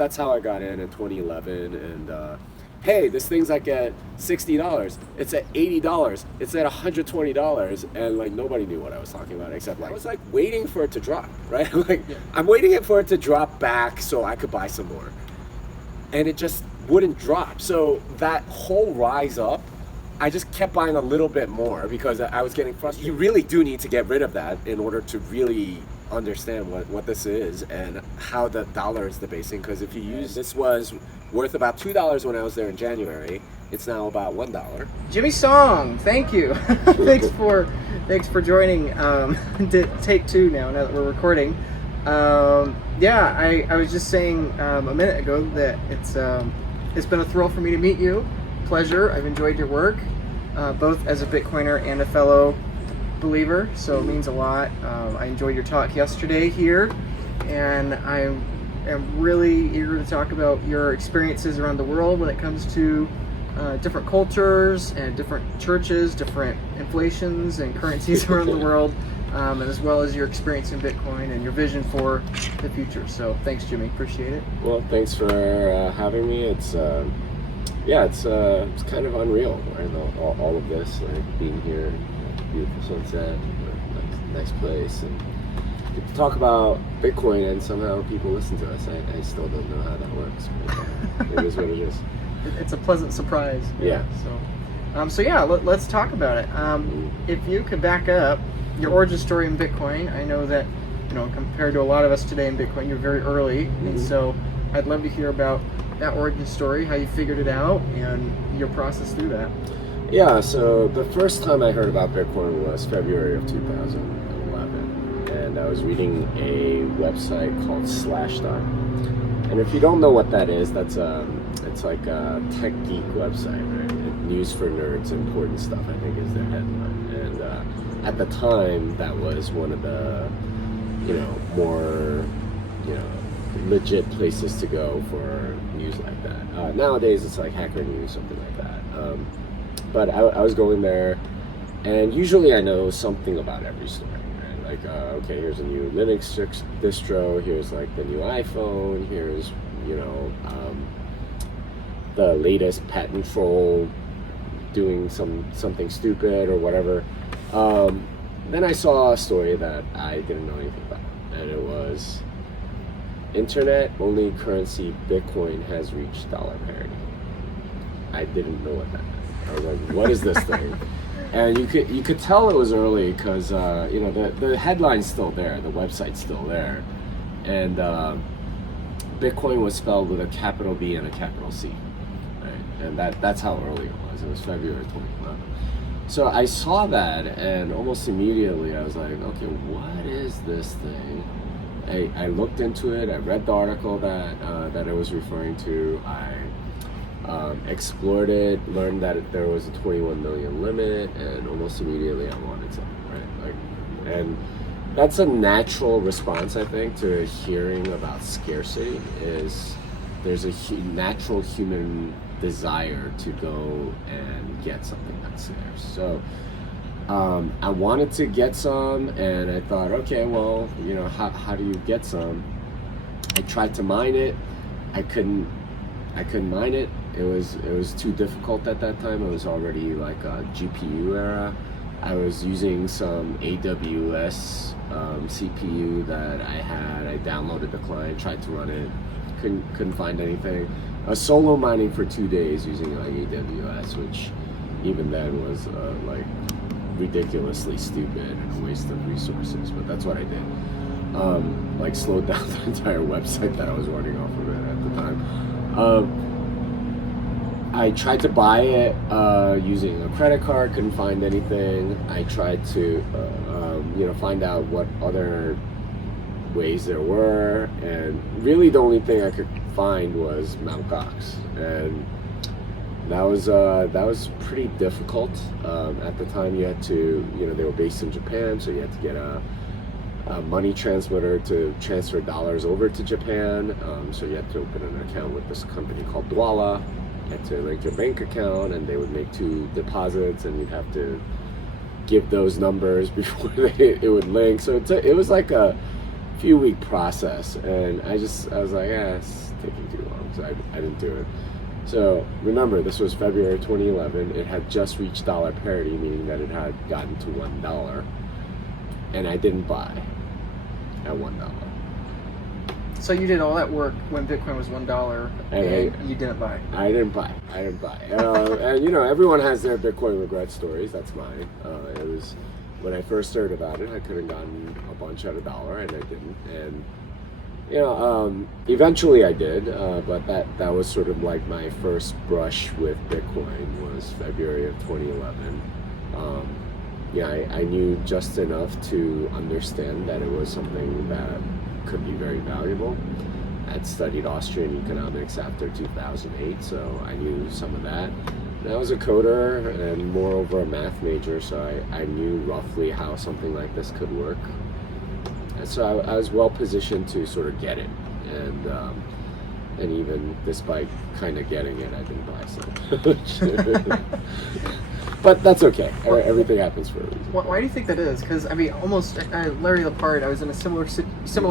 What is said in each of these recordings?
that's how I got in 2011. And hey, this thing's like at $60. It's at $80. It's at $120. And like nobody knew what I was talking about except like I was like waiting for it to drop, right? Like I'm waiting for it to drop back so I could buy some more. And it just wouldn't drop. So that whole rise up, I just kept buying a little bit more because I was getting frustrated. You really do need to get rid of that in order to really understand what this is and how the dollar is debasing. Because if you use, this was worth about $2 when I was there in January. It's now about $1. Jimmy Song, thank you. thanks for joining. Take two now that we're recording. I was just saying a minute ago that it's been a thrill for me to meet you. Pleasure. I've enjoyed your work, both as a Bitcoiner and a fellow believer, so it means a lot. I enjoyed your talk yesterday here, and I am really eager to talk about your experiences around the world when it comes to different cultures and different churches, different inflations and currencies around the world, and as well as your experience in Bitcoin and your vision for the future. So thanks, Jimmy. Appreciate it. Well, thanks for having me. It's kind of unreal, right? All of this, like being here, beautiful sunset, nice place, and get to talk about Bitcoin, and somehow people listen to us. I still don't know how that works, but it is what it is. It's a pleasant surprise. Yeah. Let's talk about it. If you could back up your origin story in Bitcoin, I know that compared to a lot of us today in Bitcoin, you're very early, and so I'd love to hear about that origin story, how you figured it out, and your process through that. Yeah, so the first time I heard about Bitcoin was February of 2011, and I was reading a website called Slashdot. And if you don't know what that is, it's like a tech geek website, right? News for nerds, important stuff, I think is their headline. And at the time, that was one of the, more, legit places to go for news like that. Nowadays it's like Hacker News, something like that. But I was going there, and usually I know something about every story, right? Like, okay, here's a new Linux distro, here's like the new iPhone, here's, the latest patent troll doing something stupid or whatever. Then I saw a story that I didn't know anything about, and it was internet only currency Bitcoin has reached dollar parity. I didn't know what that meant. I was like, what is this thing? And you could tell it was early because the headline's still there, the website's still there, and Bitcoin was spelled with a capital B and a capital C, right? And that's how early it was. It was February 2011. So I saw that, and almost immediately I was like, okay, what is this thing? I looked into it. I read the article that it was referring to. I explored it, learned that there was a 21 million limit, and almost immediately I wanted some, right? And that's a natural response, I think, to hearing about scarcity. Is there's a natural human desire to go and get something that's scarce. So I wanted to get some, and I thought, okay, well, how do you get some? I tried to mine it. I couldn't mine it. It was too difficult at that time. It was already like a GPU era. I was using some AWS CPU that I had. I downloaded the client, tried to run it, couldn't find anything. I was solo mining for 2 days using like AWS, which even then was like ridiculously stupid and a waste of resources, but that's what I did. Like slowed down the entire website that I was running off of it at the time. I tried to buy it using a credit card, couldn't find anything. I tried to find out what other ways there were, and really the only thing I could find was Mt. Gox, and that was pretty difficult. At the time, you had to, they were based in Japan, so you had to get a money transmitter to transfer dollars over to Japan. So you had to open an account with this company called Dwala. You had to link your bank account, and they would make 2 deposits, and you'd have to give those numbers before it would link. So it was like a few week process, and I was like, yeah, it's taking too long, so I didn't do it. So remember, this was February 2011. It had just reached dollar parity, meaning that it had gotten to $1, and I didn't buy at $1. So you did all that work when Bitcoin was $1, and you didn't buy. I didn't buy. And you know, everyone has their Bitcoin regret stories. That's mine. It was when I first heard about it, I could have gotten a bunch at $1, and I didn't. And you know, eventually I did. But that was sort of like my first brush with Bitcoin was February of 2011. Yeah, I knew just enough to understand that it was something that could be very valuable. I'd studied Austrian economics after 2008, so I knew some of that. And I was a coder and moreover a math major, so I knew roughly how something like this could work. And so I was well positioned to sort of get it. And even despite kind of getting it, I didn't buy some. But that's okay. Everything happens for a reason. Why do you think that is? Because I mean, almost Larry Lepard. I was in a similar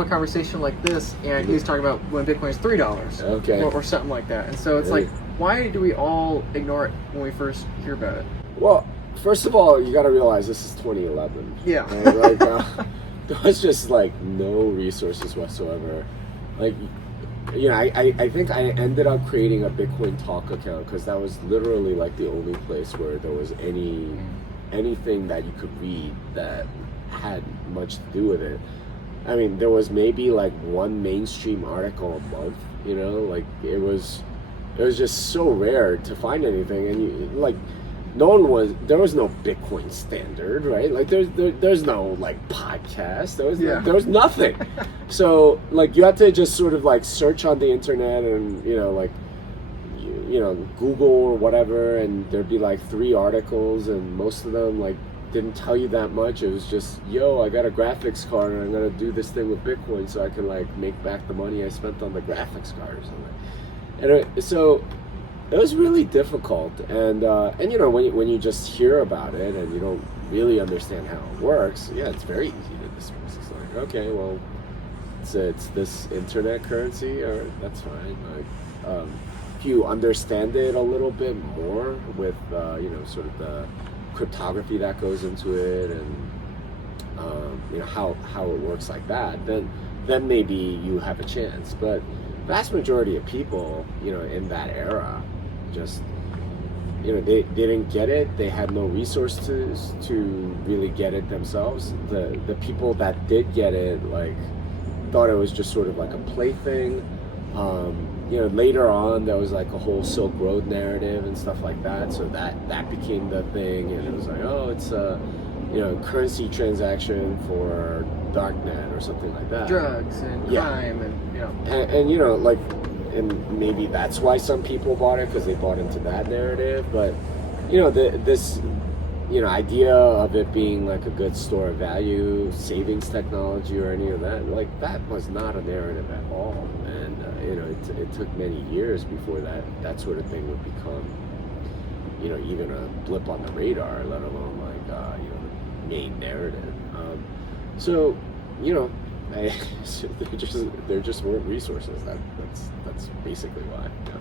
conversation like this, and he was talking about when Bitcoin is $3, okay, or something like that. And so it's like, why do we all ignore it when we first hear about it? Well, first of all, you got to realize this is 2011. Yeah. Right? Like, there was just like no resources whatsoever. Like, you know, I think I ended up creating a Bitcoin Talk account because that was literally like the only place where there was anything that you could read that had much to do with it. I mean, there was maybe like one mainstream article a month, you know, like it was just so rare to find anything. And there was no Bitcoin Standard, right? Like there's no like podcast. There was nothing. So like you had to just sort of like search on the internet and Google or whatever, and there'd be like 3 articles, and most of them like didn't tell you that much. It was just, yo, I got a graphics card and I'm gonna do this thing with Bitcoin so I can like make back the money I spent on the graphics card or something. And so it was really difficult, and you know, when you just hear about it and you don't really understand how it works, yeah, it's very easy to dismiss. It's like, okay, well, it's this internet currency, or that's fine. Like, if you understand it a little bit more with you know, sort of the cryptography that goes into it, and you know, how it works like that, then maybe you have a chance. But vast majority of people, you know, in that era, just, you know, they didn't get it. They had no resources to really get it themselves. The people that did get it, like, thought it was just sort of like a plaything. You know, later on there was like a whole Silk Road narrative and stuff like that, so that became the thing, and it was like, oh, it's a, you know, currency transaction for darknet or something like that, drugs and crime, and you know, and you know, like, and maybe that's why some people bought it, because they bought into that narrative. But you know, this, you know, idea of it being like a good store of value, savings technology, or any of that, like, that was not a narrative at all. And you know, it took many years before that sort of thing would become, you know, even a blip on the radar, let alone like you know, the main narrative. So you know, there just weren't resources. That's basically why. Yeah.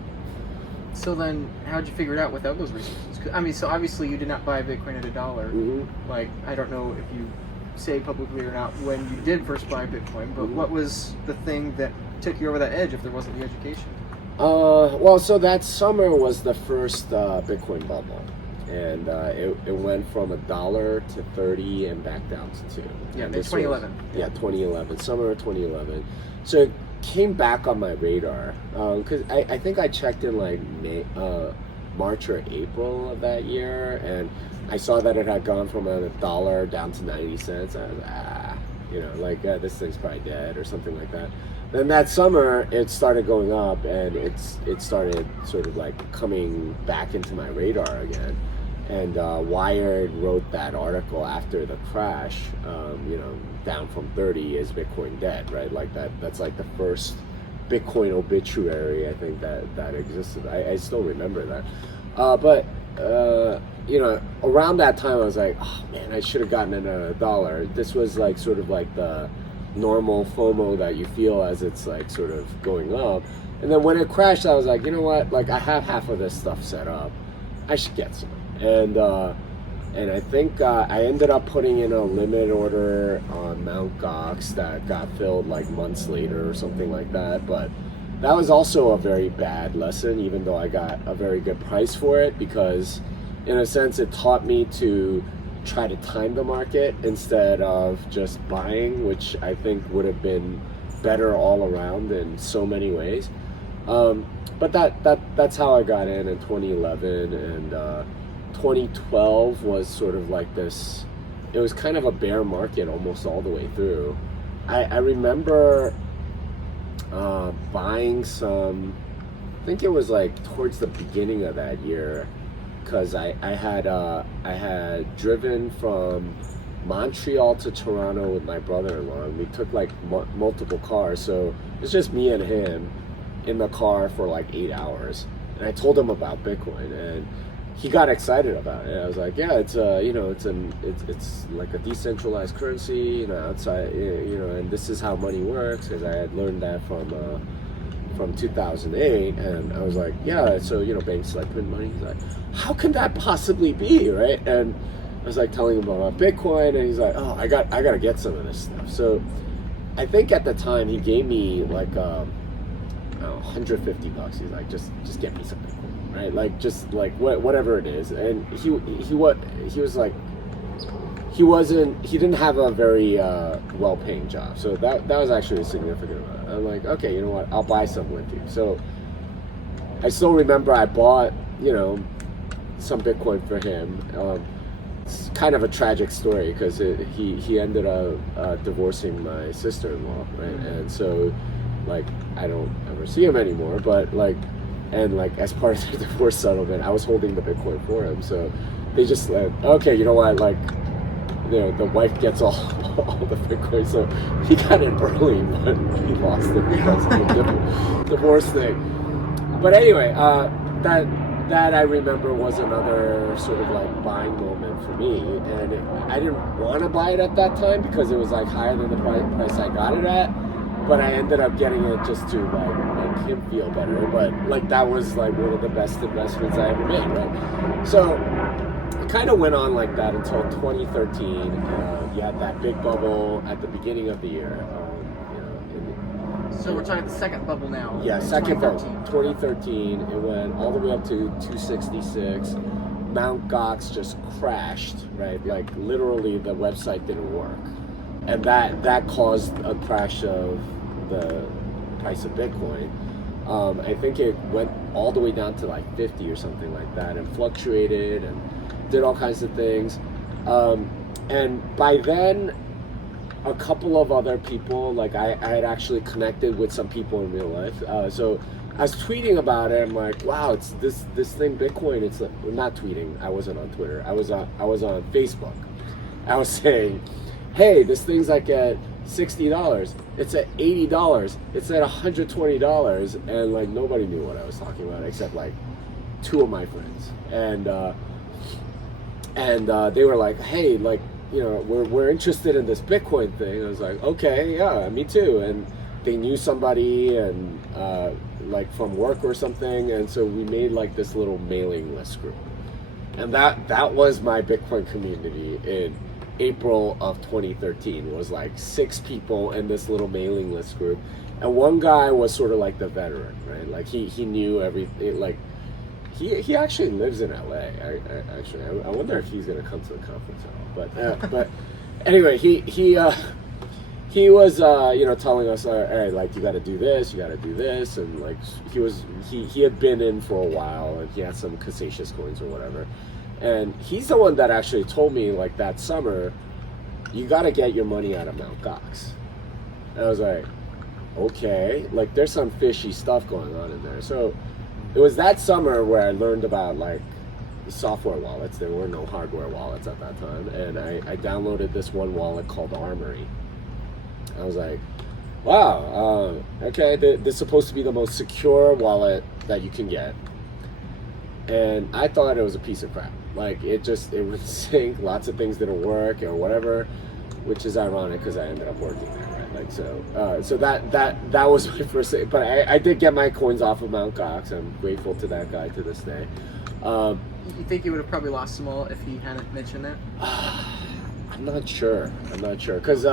So then, how'd you figure it out without those resources? 'Cause, I mean, so obviously you did not buy Bitcoin at $1. Mm-hmm. Like, I don't know if you say publicly or not when you did first buy Bitcoin, but what was the thing that took you over that edge if there wasn't the education? Well, so that summer was the first Bitcoin bubble, and it went from $1 to 30 and back down to 2. Yeah, in 2011. 2011, summer of 2011. So it came back on my radar, because I think I checked in like March or April of that year, and I saw that it had gone from $1 down to 90 cents. I was like, you know, like, this thing's probably dead or something like that. Then that summer it started going up, and it started sort of like coming back into my radar again. And Wired wrote that article after the crash, you know, down from 30 is Bitcoin dead, right? Like that's like the first Bitcoin obituary, I think, that existed. I still remember that. But you know, around that time I was like, oh man, I should have gotten it at $1. This was like sort of like normal FOMO that you feel as it's like sort of going up. And then when it crashed, I was like, you know what? Like, I have half of this stuff set up. I should get some. And I think I ended up putting in a limit order on Mt. Gox that got filled like months later or something like that. But that was also a very bad lesson, even though I got a very good price for it, because in a sense it taught me to try to time the market instead of just buying, which I think would have been better all around in so many ways. But that's how I got in 2011, and 2012 was sort of like this, it was kind of a bear market almost all the way through. I remember buying some, I think it was like towards the beginning of that year, because I had driven from Montreal to Toronto with my brother-in-law, and we took like multiple cars, so it's just me and him in the car for like 8 hours. And I told him about Bitcoin, and he got excited about it. I was like, yeah, it's it's like a decentralized currency, outside, and this is how money works, because I had learned that from 2008. And I was like, yeah, so banks like print money. He's like, how can that possibly be, right? And I was like telling him about Bitcoin, and he's like, oh, I gotta get some of this stuff. So I think at the time he gave me like $150. He's like, just get me some Bitcoin, right? Like, just like whatever it is. And he was like, he didn't have a very well-paying job, so that was actually a significant amount. I'm like, okay, you know what, I'll buy some with you. So I still remember I bought some Bitcoin for him. It's kind of a tragic story, because he ended up divorcing my sister-in-law, right? And so like I don't ever see him anymore, but as part of the divorce settlement, I was holding the Bitcoin for him. So they just said, okay, you know what, like, the wife gets all the Bitcoin, so he got it early, but he lost it because of the divorce thing. But anyway, that I remember was another sort of like buying moment for me, and I didn't want to buy it at that time because it was like higher than the price I got it at. But I ended up getting it just to like make him feel better. But like that was like one of the best investments I ever made, right? So it kind of went on like that until 2013. You had that big bubble at the beginning of the year. So we're talking the second bubble now. Yeah, second bubble. 2013. It went all the way up to 266. Mt. Gox just crashed, right? Like literally the website didn't work. And that caused a crash of the price of Bitcoin. I think it went all the way down to like 50 or something like that, and fluctuated and did all kinds of things. And by then, a couple of other people, like I had actually connected with some people in real life. So I was tweeting about it. I'm like, wow, it's this thing, Bitcoin. It's like, well, not tweeting. I wasn't on Twitter. I was on Facebook. I was saying, hey, this thing's like at $60. It's at $80. It's at $120, and like nobody knew what I was talking about except like two of my friends, and they were like, hey, like, we're interested in this Bitcoin thing. I was like, okay, yeah, me too. And they knew somebody, and like from work or something, and so we made like this little mailing list group, and that was my Bitcoin community in April of 2013. Was like 6 people in this little mailing list group, and one guy was sort of like the veteran, right? Like he knew everything. Like he actually lives in LA. I wonder if he's gonna come to the conference at all. But anyway, he was telling us, all right, like you got to do this, and like he had been in for a while, and he had some Cassatius coins or whatever. And he's the one that actually told me, like, that summer, you got to get your money out of Mt. Gox. And I was like, okay, like, there's some fishy stuff going on in there. So it was that summer where I learned about, like, software wallets. There were no hardware wallets at that time. And I downloaded this one wallet called Armory. I was like, wow, okay, this is supposed to be the most secure wallet that you can get. And I thought it was a piece of crap. Like, it would sync, lots of things didn't work or whatever, which is ironic because I ended up working there, right? Like, think so. So that was my first thing. But I did get my coins off of Mount Gox. I'm grateful to that guy to this day. You think you would have probably lost them all if he hadn't mentioned that? I'm not sure because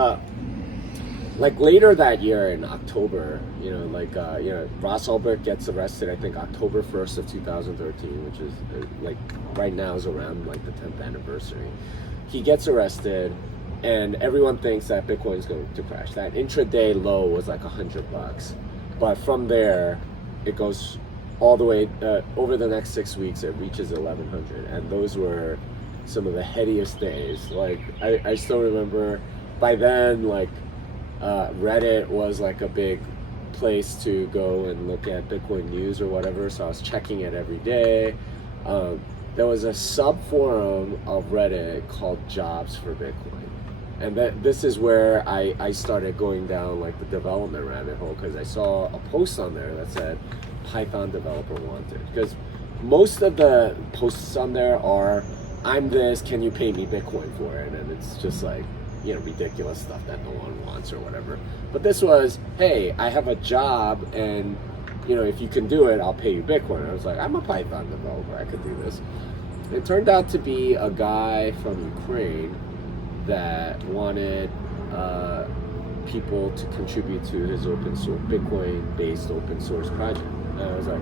like later that year in October, Ross Ulbricht gets arrested, I think October 1st of 2013, which is like right now is around like the 10th anniversary. He gets arrested and everyone thinks that Bitcoin is going to crash. That intraday low was like $100, but from there it goes all the way over the next 6 weeks. It reaches 1,100, and those were some of the headiest days. Like I still remember by then, like Reddit was like a big place to go and look at Bitcoin news or whatever, so I was checking it every day. There was a sub forum of Reddit called Jobs for Bitcoin, and this is where I started going down like the development rabbit hole, because I saw a post on there that said Python developer wanted, because most of the posts on there are, I'm this, can you pay me Bitcoin for it? And it's just like, ridiculous stuff that no one wants or whatever. But this was, hey, I have a job, and if you can do it, I'll pay you Bitcoin. I was like, I'm a Python developer, I could do this. It turned out to be a guy from Ukraine that wanted people to contribute to his open source, Bitcoin-based open source project. And I was like,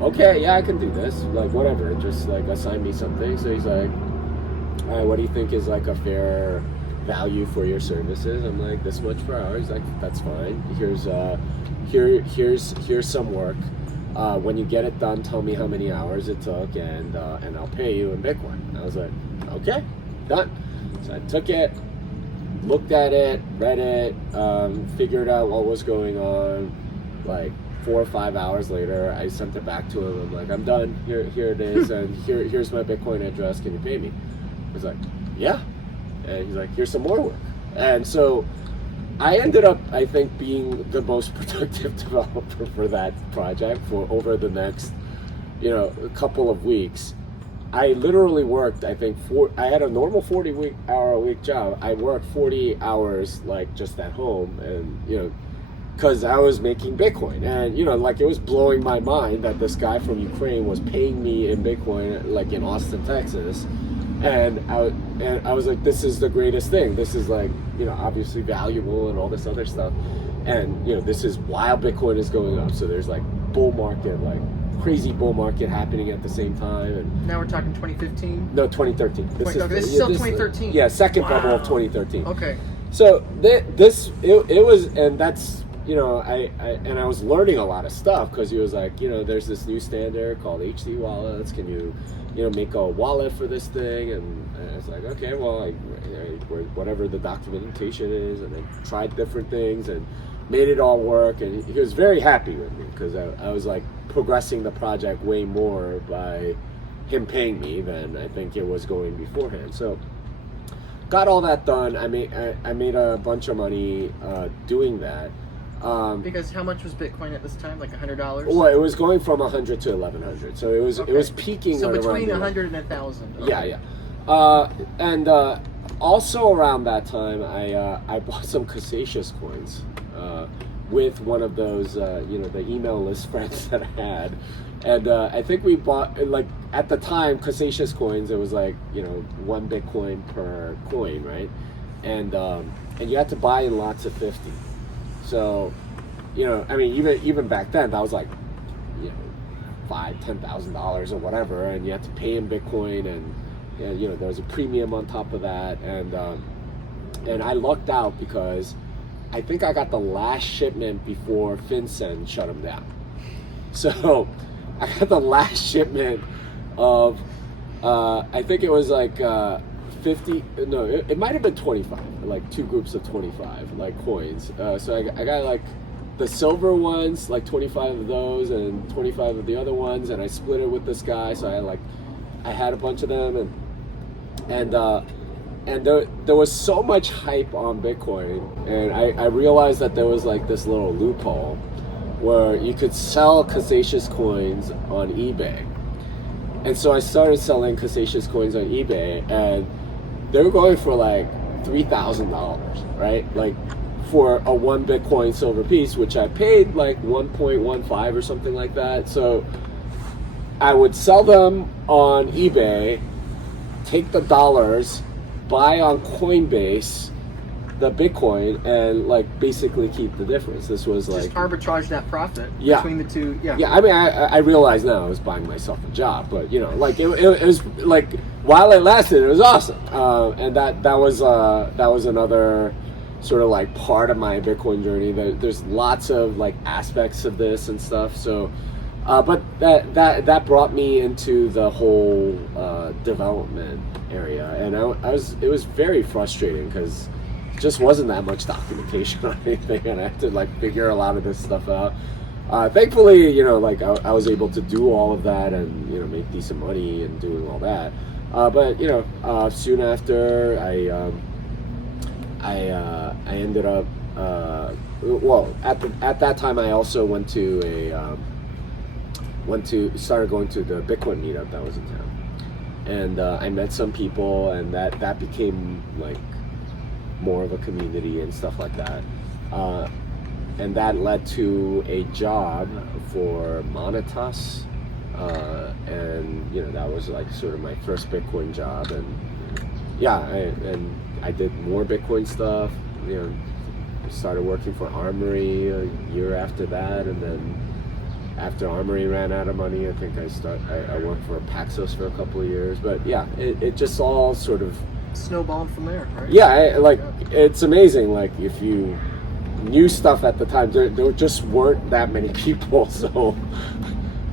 okay, yeah, I can do this. Like, whatever, just like assign me something. So he's like, all right, what do you think is like a fair value for your services? I'm like, this much per hour. He's like, that's fine. Here's some work. When you get it done, tell me how many hours it took, and I'll pay you in Bitcoin. And I was like, okay, done. So I took it, looked at it, read it, figured out what was going on. Like 4 or 5 hours later, I sent it back to him. I'm like, I'm done. Here it is, and here's my Bitcoin address. Can you pay me? He's like, yeah. And he's like, here's some more work. And so I ended up, I think, being the most productive developer for that project for over the next, couple of weeks. I literally worked, I think, I had a normal 40-hour-a-week job. I worked 40 hours, like, just at home, and, because I was making Bitcoin. And, it was blowing my mind that this guy from Ukraine was paying me in Bitcoin, like, in Austin, Texas. And I was like, this is the greatest thing. This is like, obviously valuable and all this other stuff. And, this is while Bitcoin is going up. So there's like bull market, like crazy bull market happening at the same time. And now we're talking 2015? No, 2013. This is still 2013? Yeah, second bubble of 2013. Okay. So it was, and that's, I was learning a lot of stuff, because he was like, there's this new standard called HD wallets. Can you, make a wallet for this thing? And I was like, okay, well, whatever the documentation is, and I tried different things and made it all work. And he was very happy with me, because I was like progressing the project way more by him paying me than I think it was going beforehand. So got all that done. I made a bunch of money doing that. Because how much was Bitcoin at this time? Like $100? Well, it was going from 100 to 1,100, so it was peaking. So right between around 100 and 1,000. Okay. Yeah. And also around that time, I bought some Casacious coins with one of those the email list friends that I had, and I think we bought, like, at the time, Casacious coins. It was like 1 Bitcoin per coin, right? And you had to buy in lots of 50. So, even back then, that was like, $5,000-$10,000 or whatever, and you had to pay in Bitcoin, and there was a premium on top of that, and I lucked out because I think I got the last shipment before FinCEN shut them down. So I got the last shipment of, I think it was like 50, no, it might have been 25, like 2 groups of 25, like coins. So I got like the silver ones, like 25 of those and 25 of the other ones, and I split it with this guy. So I had a bunch of them, and there was so much hype on Bitcoin, and I realized that there was like this little loophole where you could sell Casacious coins on eBay. And so I started selling Casacious coins on eBay, and they were going for like $3,000, right? Like for a 1 Bitcoin silver piece, which I paid like 1.15 or something like that. So I would sell them on eBay, take the dollars, buy on Coinbase the Bitcoin, and like basically keep the difference. This was like just arbitrage that profit Yeah. between the two. Yeah. Yeah, I mean, I realize now I was buying myself a job, but you know, like it was like while it lasted, it was awesome, and that was another sort of like part of my Bitcoin journey. There's lots of like aspects of this and stuff. So, but that brought me into the whole development area, and it was very frustrating because just wasn't that much documentation on anything, and I had to like figure a lot of this stuff out. Thankfully, you know, like I was able to do all of that and, you know, make decent money and doing all that. But you know, soon after I ended up well, at that time I also started going to the Bitcoin meetup that was in town, and I met some people, and that became like more of a community and stuff like that, and that led to a job for Monetas, and you know, that was like sort of my first Bitcoin job, and yeah, I did more Bitcoin stuff. You know, started working for Armory a year after that, and then after Armory ran out of money, I think I worked for Paxos for a couple of years. But yeah, it just all sort of snowballed from there, right? Yeah, it's amazing. Like if you knew stuff at the time, there just weren't that many people. So,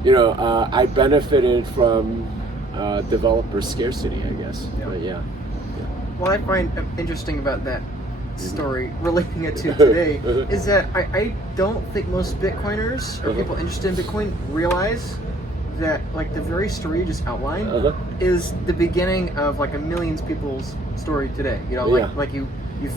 you know, I benefited from developer scarcity, I guess. Yeah. But yeah. What I find interesting about that story, relating it to today, is that I don't think most Bitcoiners or people interested in Bitcoin realize that like the very story you just outlined is the beginning of like a millions people's story today. You know, like you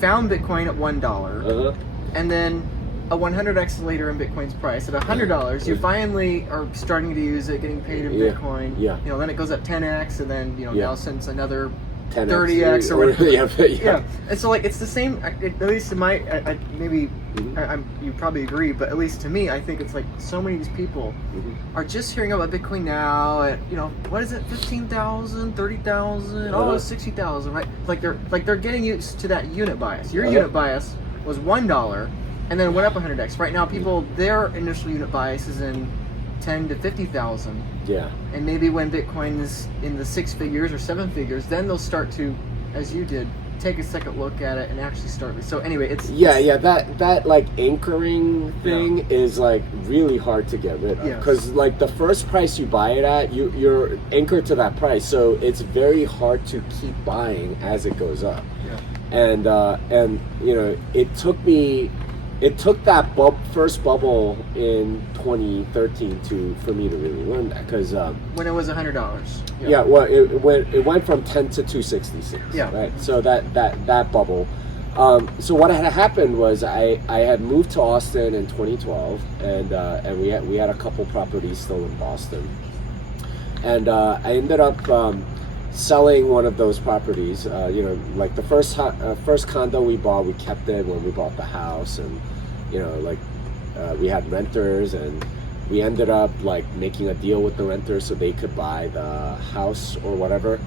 found Bitcoin at $1, and then a 100x later in Bitcoin's price at $100, you finally are starting to use it, getting paid in Bitcoin. Yeah. You know, then it goes up 10x, and then you know now since another 10x, 30x or whatever. Yeah. And so like it's the same. At least in my, you probably agree, but at least to me, I think it's like so many of these people are just hearing about Bitcoin now at, you know, what is it, 15,000, 30,000, oh, 60,000, right? Like they're getting used to that unit bias. Your unit bias was $1, and then it went up 100x. Right now, people, their initial unit bias is in 10 to 50,000. Yeah. And maybe when Bitcoin is in the 6 figures or 7 figures, then they'll start to, as you did, take a second look at it and actually start. So anyway, it's that like anchoring thing is like really hard to get rid of, because like the first price you buy it at, you're anchored to that price, so it's very hard to keep buying as it goes up. And you know, it took that first bubble in 2013 for me to really learn that, because when it was $100. Well, it went from 10 to 266. Right. So that bubble. So what had happened was I had moved to Austin in 2012, and we had a couple properties still in Boston, and I ended up selling one of those properties. You know, like the first condo we bought, we kept it when we bought the house, and you know, like we had renters, and we ended up like making a deal with the renters so they could buy the house or whatever,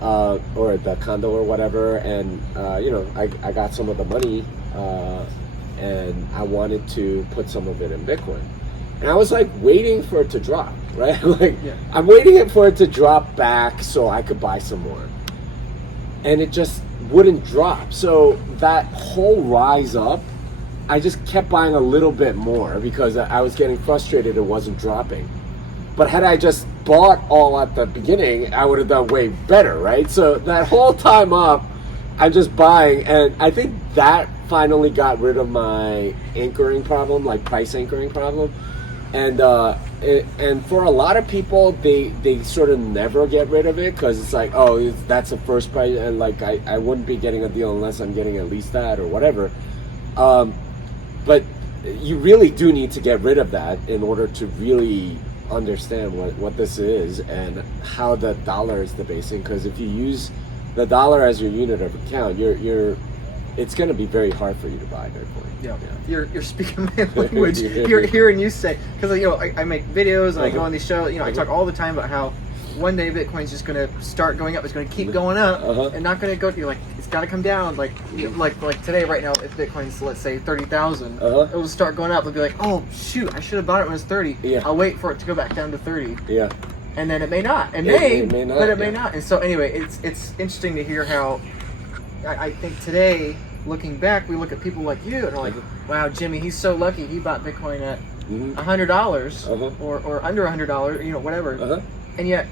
or the condo or whatever, and you know, I got some of the money, and I wanted to put some of it in Bitcoin, and I was like waiting for it to drop, right? Like I'm waiting for it to drop back so I could buy some more, and it just wouldn't drop. So that whole rise up, I just kept buying a little bit more because I was getting frustrated it wasn't dropping. But had I just bought all at the beginning, I would have done way better, right? So that whole time up, I'm just buying, and I think that finally got rid of my anchoring problem, like price anchoring problem. And for a lot of people, they sort of never get rid of it because it's like, oh, that's the first price, and like I wouldn't be getting a deal unless I'm getting at least that or whatever. But you really do need to get rid of that in order to really understand what this is and how the dollar is debasing. Because if you use the dollar as your unit of account, you're it's going to be very hard for you to buy Bitcoin. Yeah. You're speaking my language. You're hearing you say, because I make videos and I go on these shows. I talk all the time about how one day Bitcoin's just going to start going up. It's going to keep going up and not going to go. You're like, it's got to come down. Like today, right now, if Bitcoin's, let's say 30,000, it will start going up. It'll be like, oh shoot, I should have bought it when it was 30. Yeah. I'll wait for it to go back down to 30. Yeah. And then it may not. It may not, but it may not. And so anyway, it's interesting to hear how I think today, looking back, we look at people like you and are like, wow, Jimmy, he's so lucky. He bought Bitcoin at $100 or under $100, whatever. And yet,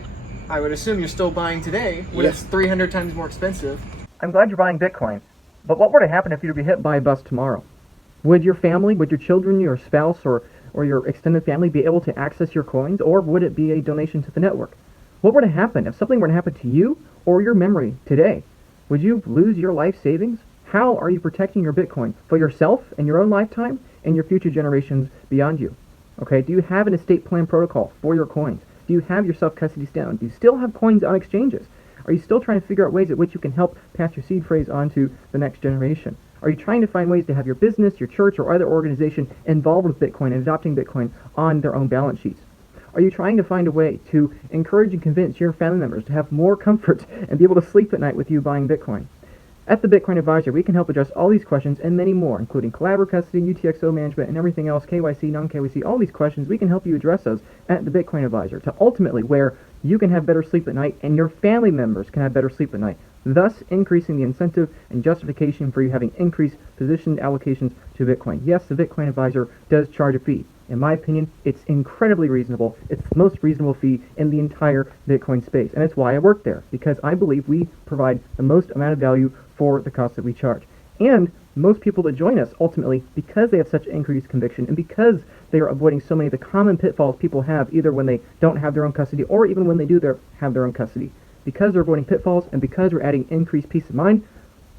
I would assume you're still buying today when it's 300 times more expensive. I'm glad you're buying Bitcoin, but what were to happen if you were to be hit by a bus tomorrow? Would your family, would your children, your spouse, or your extended family be able to access your coins, or would it be a donation to the network? What were to happen if something were to happen to you or your memory today? Would you lose your life savings? How are you protecting your Bitcoin for yourself and your own lifetime and your future generations beyond you? Okay, do you have an estate plan protocol for your coins? Do you have your self-custody down? Do you still have coins on exchanges? Are you still trying to figure out ways at which you can help pass your seed phrase on to the next generation? Are you trying to find ways to have your business, your church, or other organization involved with Bitcoin and adopting Bitcoin on their own balance sheets? Are you trying to find a way to encourage and convince your family members to have more comfort and be able to sleep at night with you buying Bitcoin? At the Bitcoin Advisor, we can help address all these questions and many more, including collaborative custody, UTXO management, and everything else, KYC, non-KYC, all these questions. We can help you address those at the Bitcoin Advisor to ultimately where you can have better sleep at night and your family members can have better sleep at night, thus increasing the incentive and justification for you having increased position allocations to Bitcoin. Yes, the Bitcoin Advisor does charge a fee. In my opinion, it's incredibly reasonable. It's the most reasonable fee in the entire Bitcoin space, and it's why I work there, because I believe we provide the most amount of value for the cost that we charge. And most people that join us, ultimately, because they have such increased conviction and because they are avoiding so many of the common pitfalls people have, either when they don't have their own custody or even when they do have their own custody, because they're avoiding pitfalls and because we're adding increased peace of mind,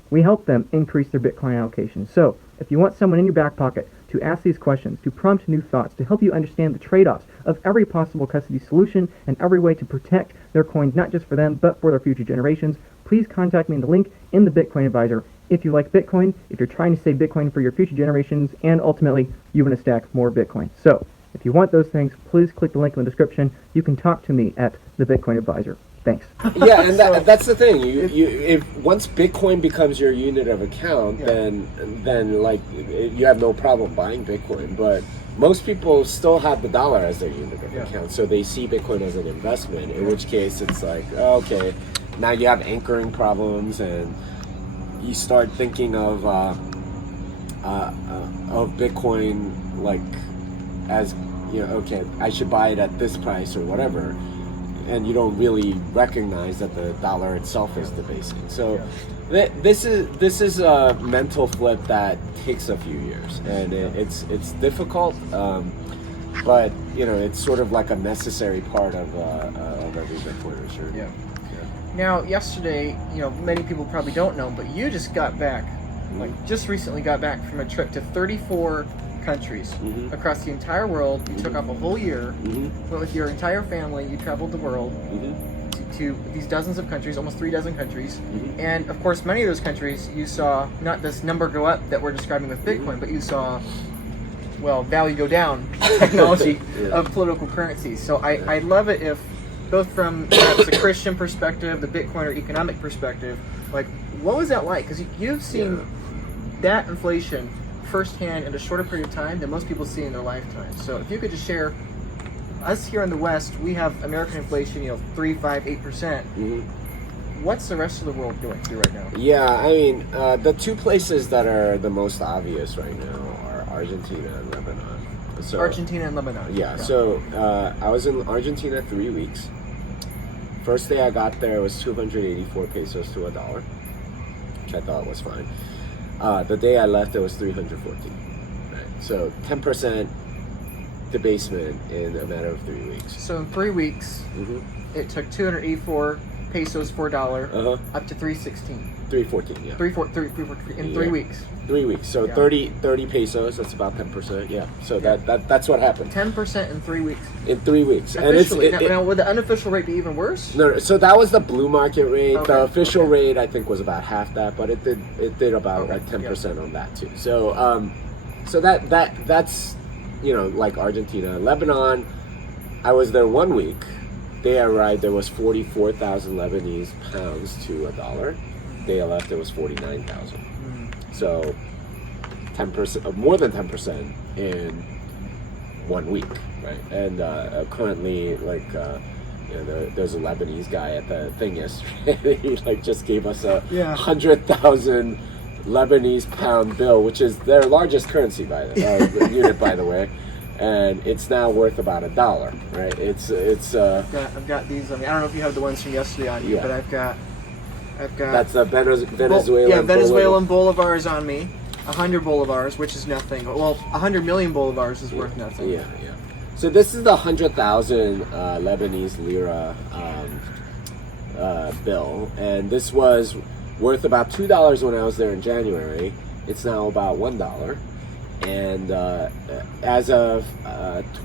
we help them increase their Bitcoin allocation. So if you want someone in your back pocket to ask these questions, to prompt new thoughts, to help you understand the trade-offs of every possible custody solution and every way to protect their coins, not just for them, but for their future generations, please contact me in the link in the Bitcoin Advisor. If you like Bitcoin, if you're trying to save Bitcoin for your future generations, and ultimately you want to stack more Bitcoin. So if you want those things, please click the link in the description. You can talk to me at the Bitcoin Advisor. Thanks. Yeah, and that's the thing. If once Bitcoin becomes your unit of account, then like you have no problem buying Bitcoin. But most people still have the dollar as their unit of account, so they see Bitcoin as an investment. In which case, it's like, okay, now you have anchoring problems, and you start thinking of Bitcoin like as okay, I should buy it at this price or whatever. And you don't really recognize that the dollar itself is debasing. So this is a mental flip that takes a few years, and it's difficult, but it's sort of like a necessary part of every Bitcoiner, sure. Yeah. Now, yesterday, many people probably don't know, but you just got back, just recently got back from a trip to 34 countries across the entire world. You took off a whole year, went with your entire family, you traveled the world to these dozens of countries, almost 3 dozen countries, and of course many of those countries you saw not this number go up that we're describing with Bitcoin, but you saw, well, value go down, technology of political currencies. So I love it if, both from perhaps a Christian perspective, the Bitcoiner economic perspective, like what was that like? Because you've seen that inflation firsthand in a shorter period of time than most people see in their lifetime. So if you could just share, us here in the West, we have American inflation, 3, 5, 8%. What's the rest of the world going through right now? Yeah, I mean, the two places that are the most obvious right now are Argentina and Lebanon. So, Argentina and Lebanon. Yeah, so I was in Argentina 3 weeks. First day I got there was 284 pesos to $1, which I thought was fine. The day I left, it was 314. Right? So 10% debasement in a matter of 3 weeks. So in 3 weeks, it took 284 pesos for a dollar, Uh-huh. up to 316. 314, yeah. 314 in 3 Yeah. weeks. 3 weeks. So Yeah. 30 pesos, that's about 10%. Yeah. So that's what happened 10% in 3 weeks. in 3 weeks. Officially. Now, would the unofficial rate be even worse? No, so that was the blue market rate. Okay, The official okay. rate I think was about half that, but it did about Okay, like 10% on that too. So so that's like Argentina, Lebanon. I was there 1 week. Day I arrived, there was 44,000 Lebanese pounds to a dollar. Day I left, it was 49,000. So 10%, more than 10% in 1 week, right? And currently, like, there's a Lebanese guy at the thing yesterday. He like just gave us a 100,000 Lebanese pound bill, which is their largest currency by the unit, by the way. And it's now worth about $1, right? It's I've got these. I mean, I don't know if you have the ones from yesterday on you, Yeah. but I've got. that's the Venezuelan. Yeah, Venezuelan bolivars on me. 100 bolivars, which is nothing. Well, 100 million bolivars is worth nothing. Yeah. So this is the 100,000 Lebanese lira bill, and this was worth about $2 when I was there in January. It's now about $1. And as of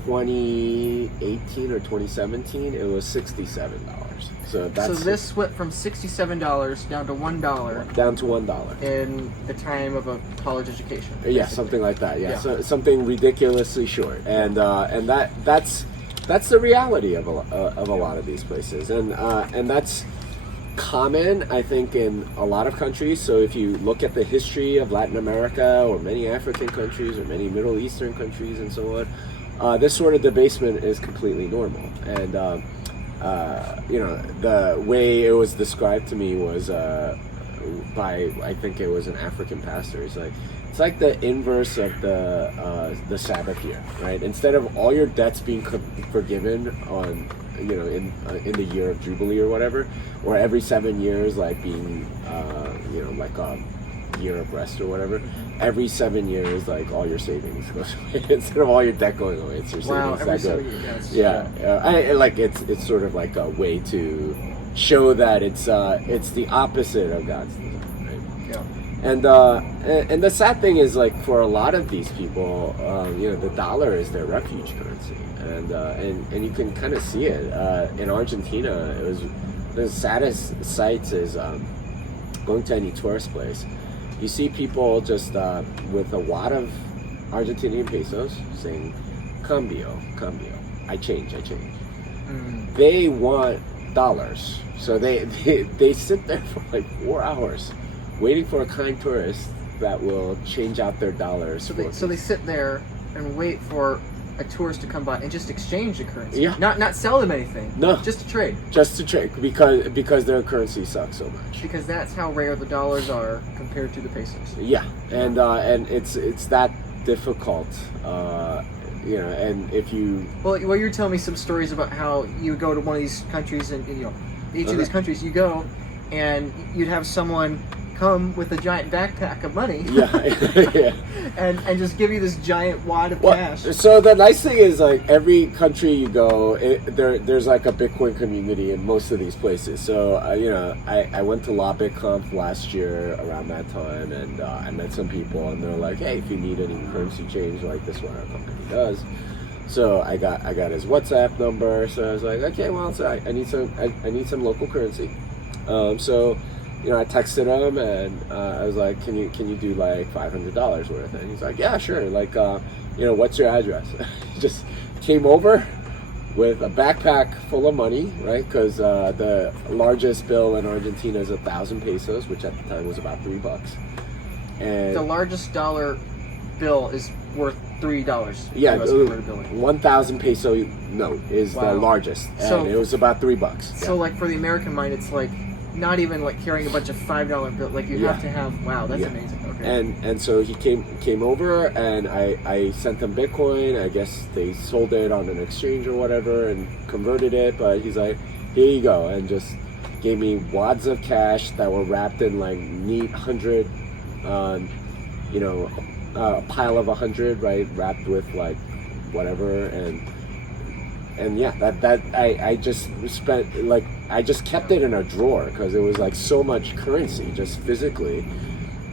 2018 or 2017, it was $67. So this went from $67 down to $1 down to $1 in the time of a college education. Yeah, basically. something like that. Yeah, Yeah. So, something ridiculously short, and that's the reality of a lot of these places, and that's common, I think, in a lot of countries. So if you look at the history of Latin America or many African countries or many Middle Eastern countries and so on, this sort of debasement is completely normal. And the way it was described to me was by, I think it was an African pastor. It's like the inverse of the Sabbath year, right? Instead of all your debts being forgiven on in the year of Jubilee or whatever, or every 7 years like being like a year of rest or whatever, every 7 years like all your savings goes away instead of all your debt going away. It's your savings every that go. 7 years. I like it's sort of like a way to show that it's the opposite of God's design, right? Yeah. And the sad thing is, like, for a lot of these people, the dollar is their refuge currency, and you can kind of see it in Argentina. It was the saddest sights is going to any tourist place. You see people just with a wad of Argentinian pesos saying "cambio, cambio." I change. They want dollars, so they sit there for like 4 hours waiting for a kind tourist that will change out their dollars. So they sit there and wait for a tourist to come by and just exchange the currency. Yeah. Not sell them anything. No. Just to trade. Just to trade, because their currency sucks so much. Because that's how rare the dollars are compared to the pesos. Yeah, and it's that difficult, and if you Well, you're telling me some stories about how you go to one of these countries and each of these countries you go, and you'd have someone come with a giant backpack of money, yeah. and just give you this giant wad of Well, cash. so the nice thing is, like, every country you go, there's like a Bitcoin community in most of these places. So I went to La BitConf last year around that time, and I met some people, and they're like, hey, if you need any currency change, like, this is what our company does. So I got his WhatsApp number. So I was like, okay, well, so I need some local currency. So I texted him, and I was like, can you do like $500 worth? And he's like, yeah, sure. Like, what's your address? He just came over with a backpack full of money, right? Because the largest bill in Argentina is 1,000 pesos, which at the time was about $3. And The largest dollar bill is worth $3. yeah, US convertibility. 1,000 peso note is the largest, and So- it was about $3. So like for the American mind, it's like not even like carrying a bunch of $5 bill. Like you have to have. Wow, that's amazing. Okay. And so he came over, and I sent them Bitcoin. I guess they sold it on an exchange or whatever and converted it. But he's like, here you go, and just gave me wads of cash that were wrapped in like neat 100, a pile of 100, right, wrapped with like whatever, and yeah, that I just spent like I just kept it in a drawer because it was like so much currency just physically.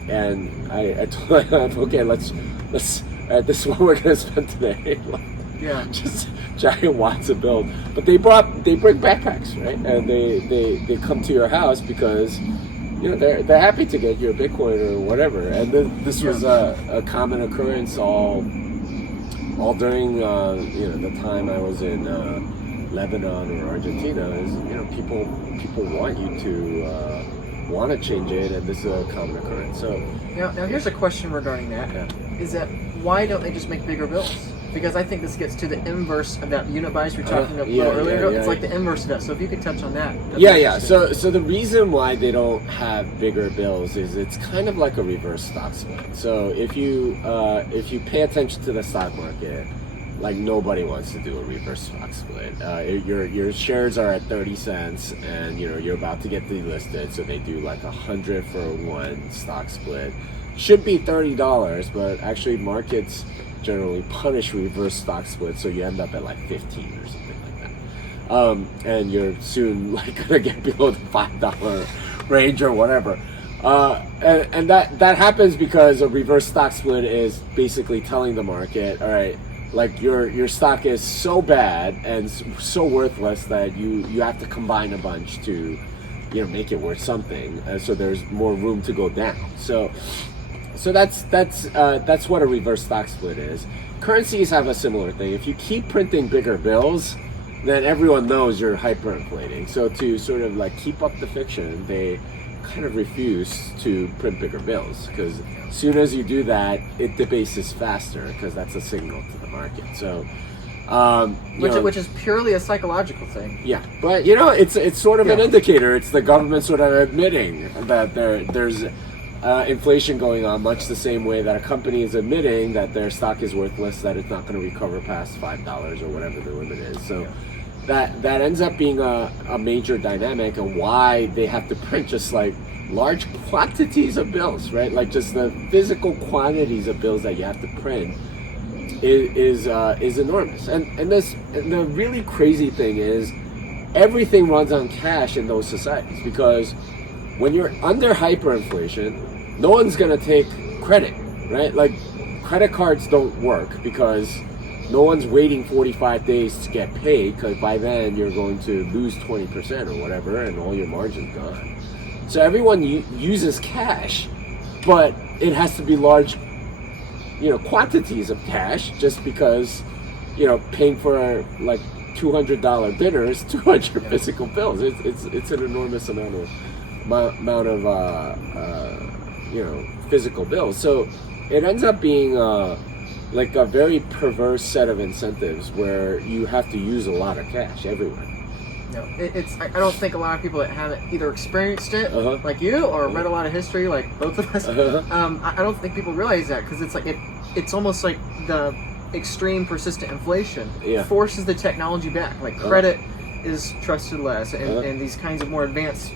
And I told my wife, okay, let's this is what we're gonna spend today. Yeah. Just giant wads of bills. But they bring backpacks, right? And they come to your house because they're happy to get you a Bitcoin or whatever. And this was a common occurrence all during the time I was in Lebanon or Argentina. Is people want you to want to change it, and this is a common occurrence. So now here's a question regarding that. Is that why don't they just make bigger bills? Because I think this gets to the inverse of that unit bias we were talking about a little earlier ago. It's like the inverse of that. So if you could touch on that. So the reason why they don't have bigger bills is it's kind of like a reverse stock split. So if you pay attention to the stock market, like nobody wants to do a reverse stock split. Your shares are at 30 cents, and you're about to get delisted, so they do like 100 for one stock split. Should be $30, but actually markets generally punish reverse stock splits, so you end up at like 15 or something like that. And you're soon like gonna get below the $5 range or whatever. And that happens because a reverse stock split is basically telling the market, all right, like your stock is so bad and so worthless that you have to combine a bunch to make it worth something, so there's more room to go down. So that's what a reverse stock split is. Currencies have a similar thing. If you keep printing bigger bills, then everyone knows you're hyperinflating. So to sort of like keep up the fiction, they kind of refuse to print bigger bills, because as soon as you do that, it debases faster, because that's a signal to the market. So which is purely a psychological thing. Yeah, but it's sort of an indicator. It's the government sort of admitting that there's inflation going on, much the same way that a company is admitting that their stock is worthless, that it's not going to recover past $5 or whatever the limit is. So that ends up being a major dynamic, and why they have to print just like large quantities of bills, right? Like just the physical quantities of bills that you have to print is enormous. And the really crazy thing is everything runs on cash in those societies, because when you're under hyperinflation, no one's going to take credit, right? Like credit cards don't work because no one's waiting 45 days to get paid, because by then you're going to lose 20% or whatever, and all your margin's gone. So everyone uses cash, but it has to be large, quantities of cash, just because, paying for like $200 dinners, 200 physical bills. It's an enormous amount of physical bills. So it ends up being like a very perverse set of incentives where you have to use a lot of cash everywhere. No, I don't think a lot of people that haven't either experienced it like you, or read a lot of history like both of us. I don't think people realize that, because it's like it's almost like the extreme persistent inflation forces the technology back. Like credit is trusted less, and these kinds of more advanced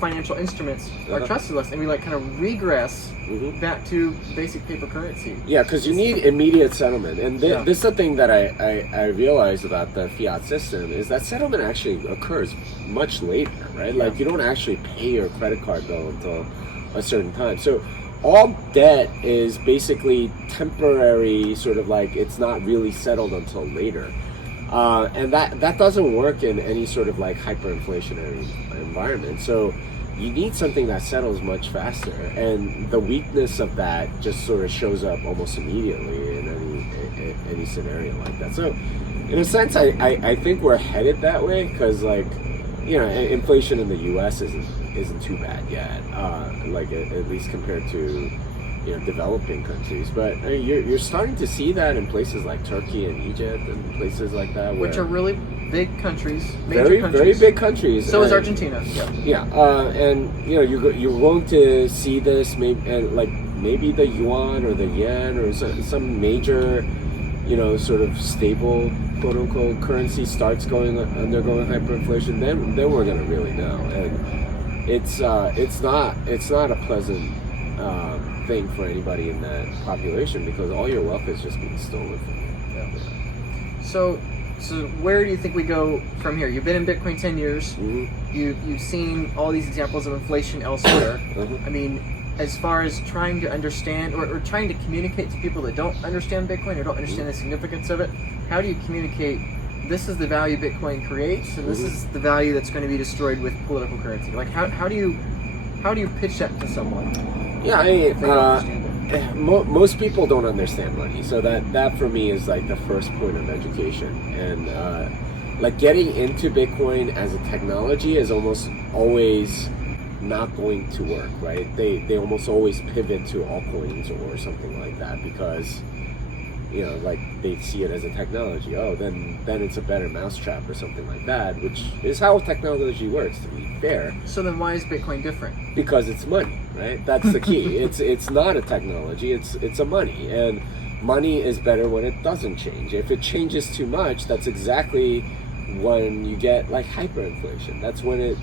financial instruments are trusted less, and we like kind of regress back to basic paper currency. Yeah, because you need immediate settlement, and this is the thing that I realized about the fiat system, is that settlement actually occurs much later, right? Like you don't actually pay your credit card bill until a certain time. So all debt is basically temporary, sort of like it's not really settled until later. And that doesn't work in any sort of like hyperinflationary environment. So you need something that settles much faster, and the weakness of that just sort of shows up almost immediately in any scenario like that. So in a sense, I think we're headed that way, because like inflation in the U.S. isn't too bad yet, like at least compared to developing countries, but you're starting to see that in places like Turkey and Egypt and places like that, which are really big countries, very big countries. So is Argentina. And you're going to see this maybe the yuan or the yen or some major sort of stable quote unquote currency starts undergoing hyperinflation. Then we're going to really know, and it's not a pleasant thing for anybody in that population, because all your wealth is just being stolen from you. So So where do you think we go from here? You've been in Bitcoin 10 years. Mm-hmm. You've seen all these examples of inflation elsewhere. Mm-hmm. I mean, as far as trying to understand or trying to communicate to people that don't understand Bitcoin or don't understand the significance of it, how do you communicate this is the value Bitcoin creates and this is the value that's going to be destroyed with political currency? Like how do you pitch that to someone? Yeah, if they don't understand it? Most people don't understand money, so that for me is like the first point of education. And like getting into Bitcoin as a technology is almost always not going to work, right? They almost always pivot to altcoins or something like that because, you know, like they see it as a technology. Oh, then it's a better mousetrap or something like that, which is how technology works, to be fair. So then why is Bitcoin different? Because it's money, right? That's the key. It's not a technology, it's a money. And money is better when it doesn't change. If it changes too much, that's exactly when you get like hyperinflation. That's when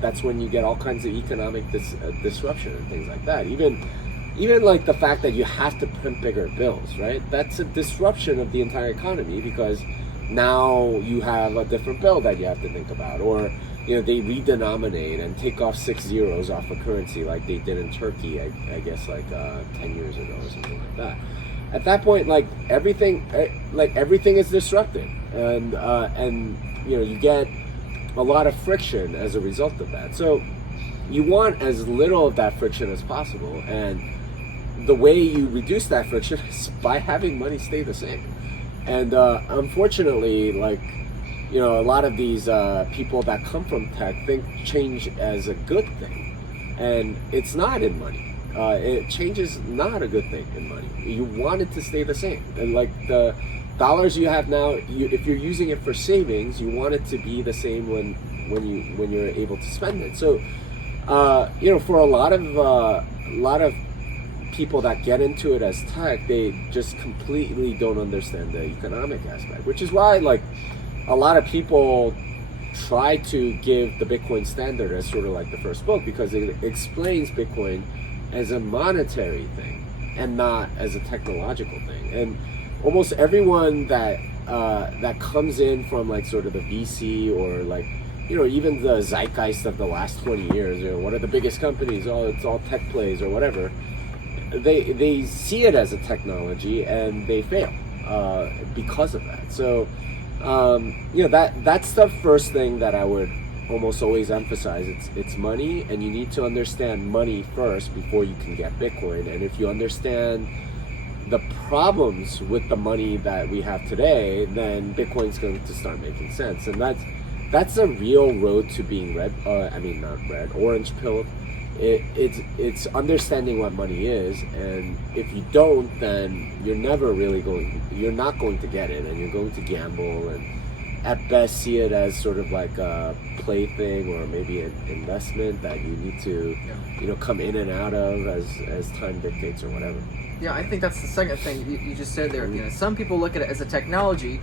that's when you get all kinds of economic disruption and things like that. Even like the fact that you have to print bigger bills, right? That's a disruption of the entire economy because now you have a different bill that you have to think about. Or, you know, they redenominate and take off 6 zeros off a currency like they did in Turkey, I guess like 10 years ago or something like that. At that point, like everything is disrupted, and you know, you get a lot of friction as a result of that. So you want as little of that friction as possible, and the way you reduce that friction is by having money stay the same. And unfortunately, like, you know, a lot of these people that come from tech think change as a good thing, and it's not in money. Change is not a good thing in money. You want it to stay the same. And like the dollars you have now, if you're using it for savings, you want it to be the same when you're able to spend it. So, you know, for a lot of people that get into it as tech, they just completely don't understand the economic aspect, which is why like a lot of people try to give the Bitcoin standard as sort of like the first book because it explains Bitcoin as a monetary thing and not as a technological thing. And almost everyone that comes in from like sort of the VC or like, you know, even the zeitgeist of the last 20 years, you know, what are the biggest companies? Oh, it's all tech plays or whatever. They see it as a technology and they fail because of that. So, you know, that's the first thing that I would almost always emphasize. It's money, and you need to understand money first before you can get Bitcoin. And if you understand the problems with the money that we have today, then Bitcoin's going to start making sense. And that's a real road to being orange pilled. It's understanding what money is, and if you don't, then you're not going to get it, and you're going to gamble and at best see it as sort of like a plaything or maybe an investment that you need to, you know, come in and out of as time dictates or whatever. Yeah, I think that's the second thing you just said there. You know, some people look at it as a technology,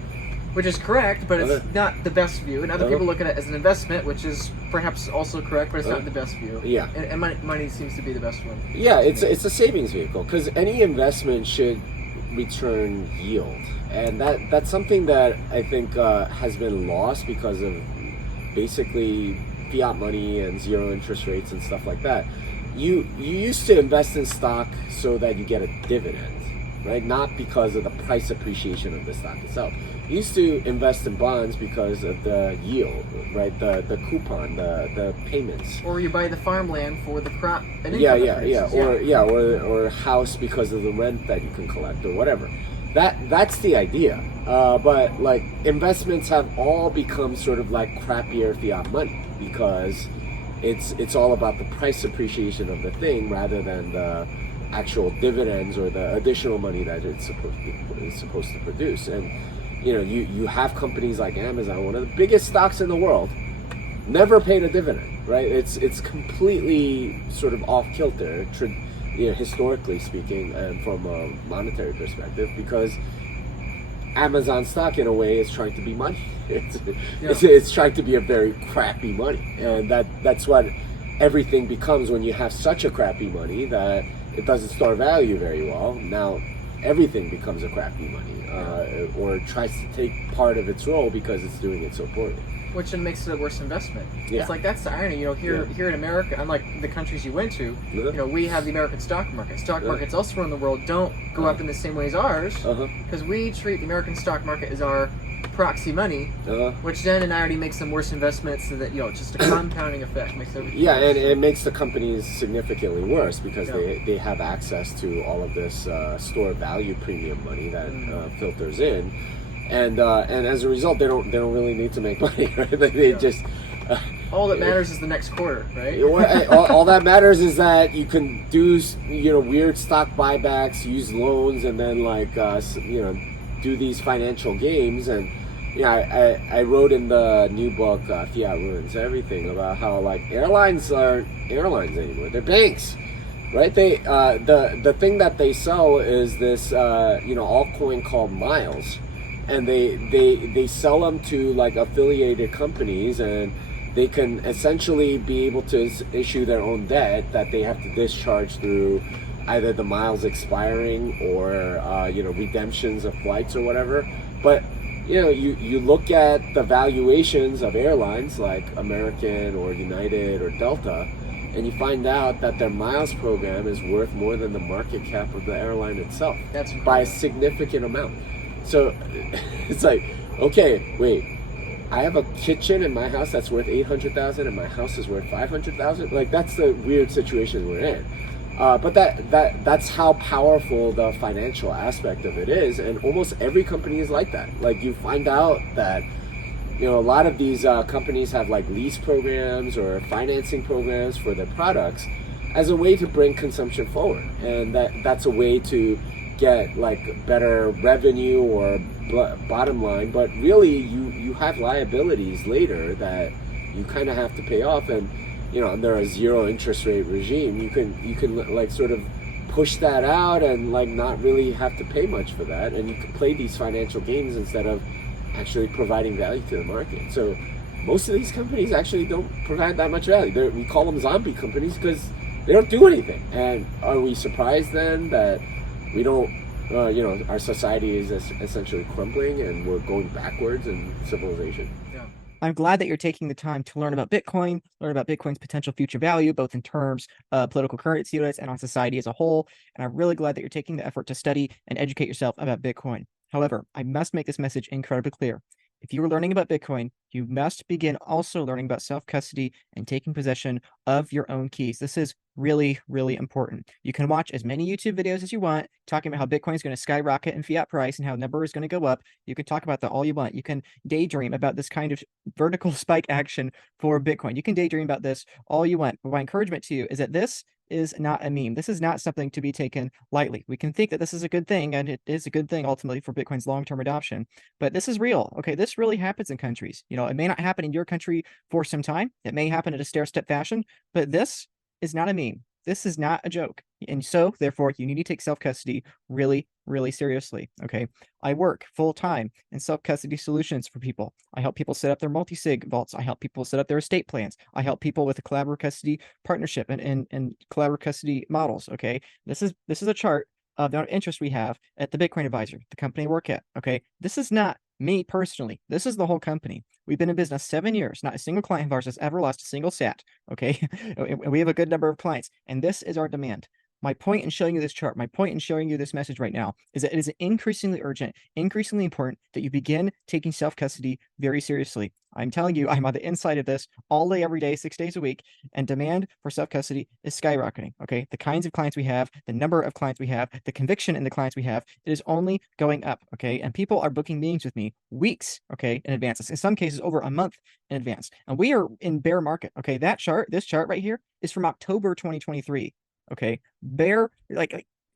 which is correct, but it's not the best view. And other people look at it as an investment, which is perhaps also correct, but it's not the best view. Yeah. And money seems to be the best one. Yeah, it's a savings vehicle because any investment should return yield. And that's something that I think has been lost because of basically fiat money and zero interest rates and stuff like that. You used to invest in stock so that you get a dividend, right? Not because of the price appreciation of the stock itself. You used to invest in bonds because of the yield, right? The coupon, the payments. Or you buy the farmland for the crop. And Or a house because of the rent that you can collect or whatever. That's the idea. But like investments have all become sort of like crappier fiat money because it's all about the price appreciation of the thing rather than the actual dividends or the additional money that it's supposed to produce. And you know, you have companies like Amazon, one of the biggest stocks in the world, never paid a dividend, right? It's completely sort of off kilter, you know, historically speaking, and from a monetary perspective, because Amazon stock in a way is trying to be money. It's trying to be a very crappy money, and that's what everything becomes when you have such a crappy money that it doesn't store value very well. Now, everything becomes a crappy money, or tries to take part of its role because it's doing it so poorly. Which then makes it a worse investment. Yeah. It's like, that's the irony, here in America, unlike the countries you went to, we have the American stock market. Stock markets elsewhere in the world don't go up in the same way as ours, because we treat the American stock market as our proxy money, which then in irony makes them worse investments, so that just a compounding effect makes everything worse. And it makes the companies significantly worse because they have access to all of this store value premium money that filters in, and as a result, they don't really need to make money, right? They just all that matters is the next quarter, right? all that matters is that you can do weird stock buybacks, use loans, and then do these financial games. And I wrote in the new book, Fiat Ruins Everything, about how airlines aren't airlines anymore; they're banks, right? They the thing that they sell is this altcoin called miles, and they sell them to affiliated companies, and they can essentially be able to issue their own debt that they have to discharge through either the miles expiring or redemptions of flights or whatever. But you look at the valuations of airlines like American or United or Delta, and you find out that their miles program is worth more than the market cap of the airline itself. That's by a significant amount. So it's like, okay, wait, I have a kitchen in my house that's worth $800,000 and my house is worth $500,000. That's the weird situation we're in. But that's how powerful the financial aspect of it is, and almost every company is like that. You find out that a lot of these companies have lease programs or financing programs for their products as a way to bring consumption forward, and that's a way to get better revenue or bottom line. But really, you have liabilities later that you kind of have to pay off, and under a zero interest rate regime, you can sort of push that out and not really have to pay much for that, and you can play these financial games instead of actually providing value to the market. So most of these companies actually don't provide that much value. We call them zombie companies because they don't do anything. And are we surprised then that we don't our society is essentially crumbling and we're going backwards in civilization? I'm glad that you're taking the time to learn about Bitcoin, learn about Bitcoin's potential future value, both in terms of political currency units and on society as a whole. And I'm really glad that you're taking the effort to study and educate yourself about Bitcoin. However, I must make this message incredibly clear. If you are learning about Bitcoin, you must begin also learning about self-custody and taking possession of your own keys. This is really, really important. You can watch as many YouTube videos as you want talking about how Bitcoin is going to skyrocket in fiat price and how the number is going to go up. You can talk about that all you want. You can daydream about this kind of vertical spike action for Bitcoin. You can daydream about this all you want. But my encouragement to you is that this is not a meme. This is not something to be taken lightly. We can think that this is a good thing, and it is a good thing ultimately for Bitcoin's long-term adoption, but this is real. Okay, this really happens in countries. It may not happen in your country for some time. It may happen in a stair-step fashion, but this is not a meme. This is not a joke. And so, therefore, you need to take self-custody really, really seriously, okay? I work full-time in self-custody solutions for people. I help people set up their multi-sig vaults. I help people set up their estate plans. I help people with a collaborative custody partnership and collaborative custody models, okay? This is a chart of the amount of interest we have at the Bitcoin Advisor, the company I work at, okay? This is not me personally. This is the whole company. We've been in business 7 years. Not a single client of ours has ever lost a single sat, okay? We have a good number of clients, and this is our demand. My point in showing you this chart, my point in showing you this message right now is that it is increasingly urgent, increasingly important that you begin taking self-custody very seriously. I'm telling you, I'm on the inside of this all day, every day, 6 days a week, and demand for self-custody is skyrocketing, okay? The kinds of clients we have, the number of clients we have, the conviction in the clients we have, it is only going up, okay? And people are booking meetings with me weeks, okay, in advance. In some cases, over a month in advance. And we are in bear market, okay? This chart right here is from October 2023. Okay,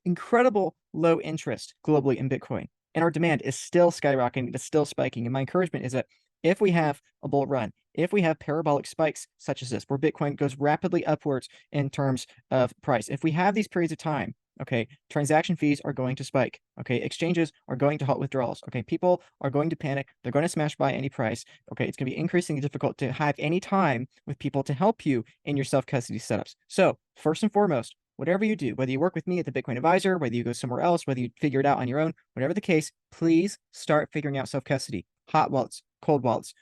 incredible low interest globally in Bitcoin, and our demand is still skyrocketing, it's still spiking. And my encouragement is that if we have a bull run, if we have parabolic spikes such as this, where Bitcoin goes rapidly upwards in terms of price, if we have these periods of time, okay, transaction fees are going to spike. Okay, exchanges are going to halt withdrawals. Okay, people are going to panic. They're going to smash by any price. Okay, it's going to be increasingly difficult to have any time with people to help you in your self-custody setups. So first and foremost, whatever you do, whether you work with me at the Bitcoin Advisor, whether you go somewhere else, whether you figure it out on your own, whatever the case, please start figuring out self-custody, hot wallets, cold wallets,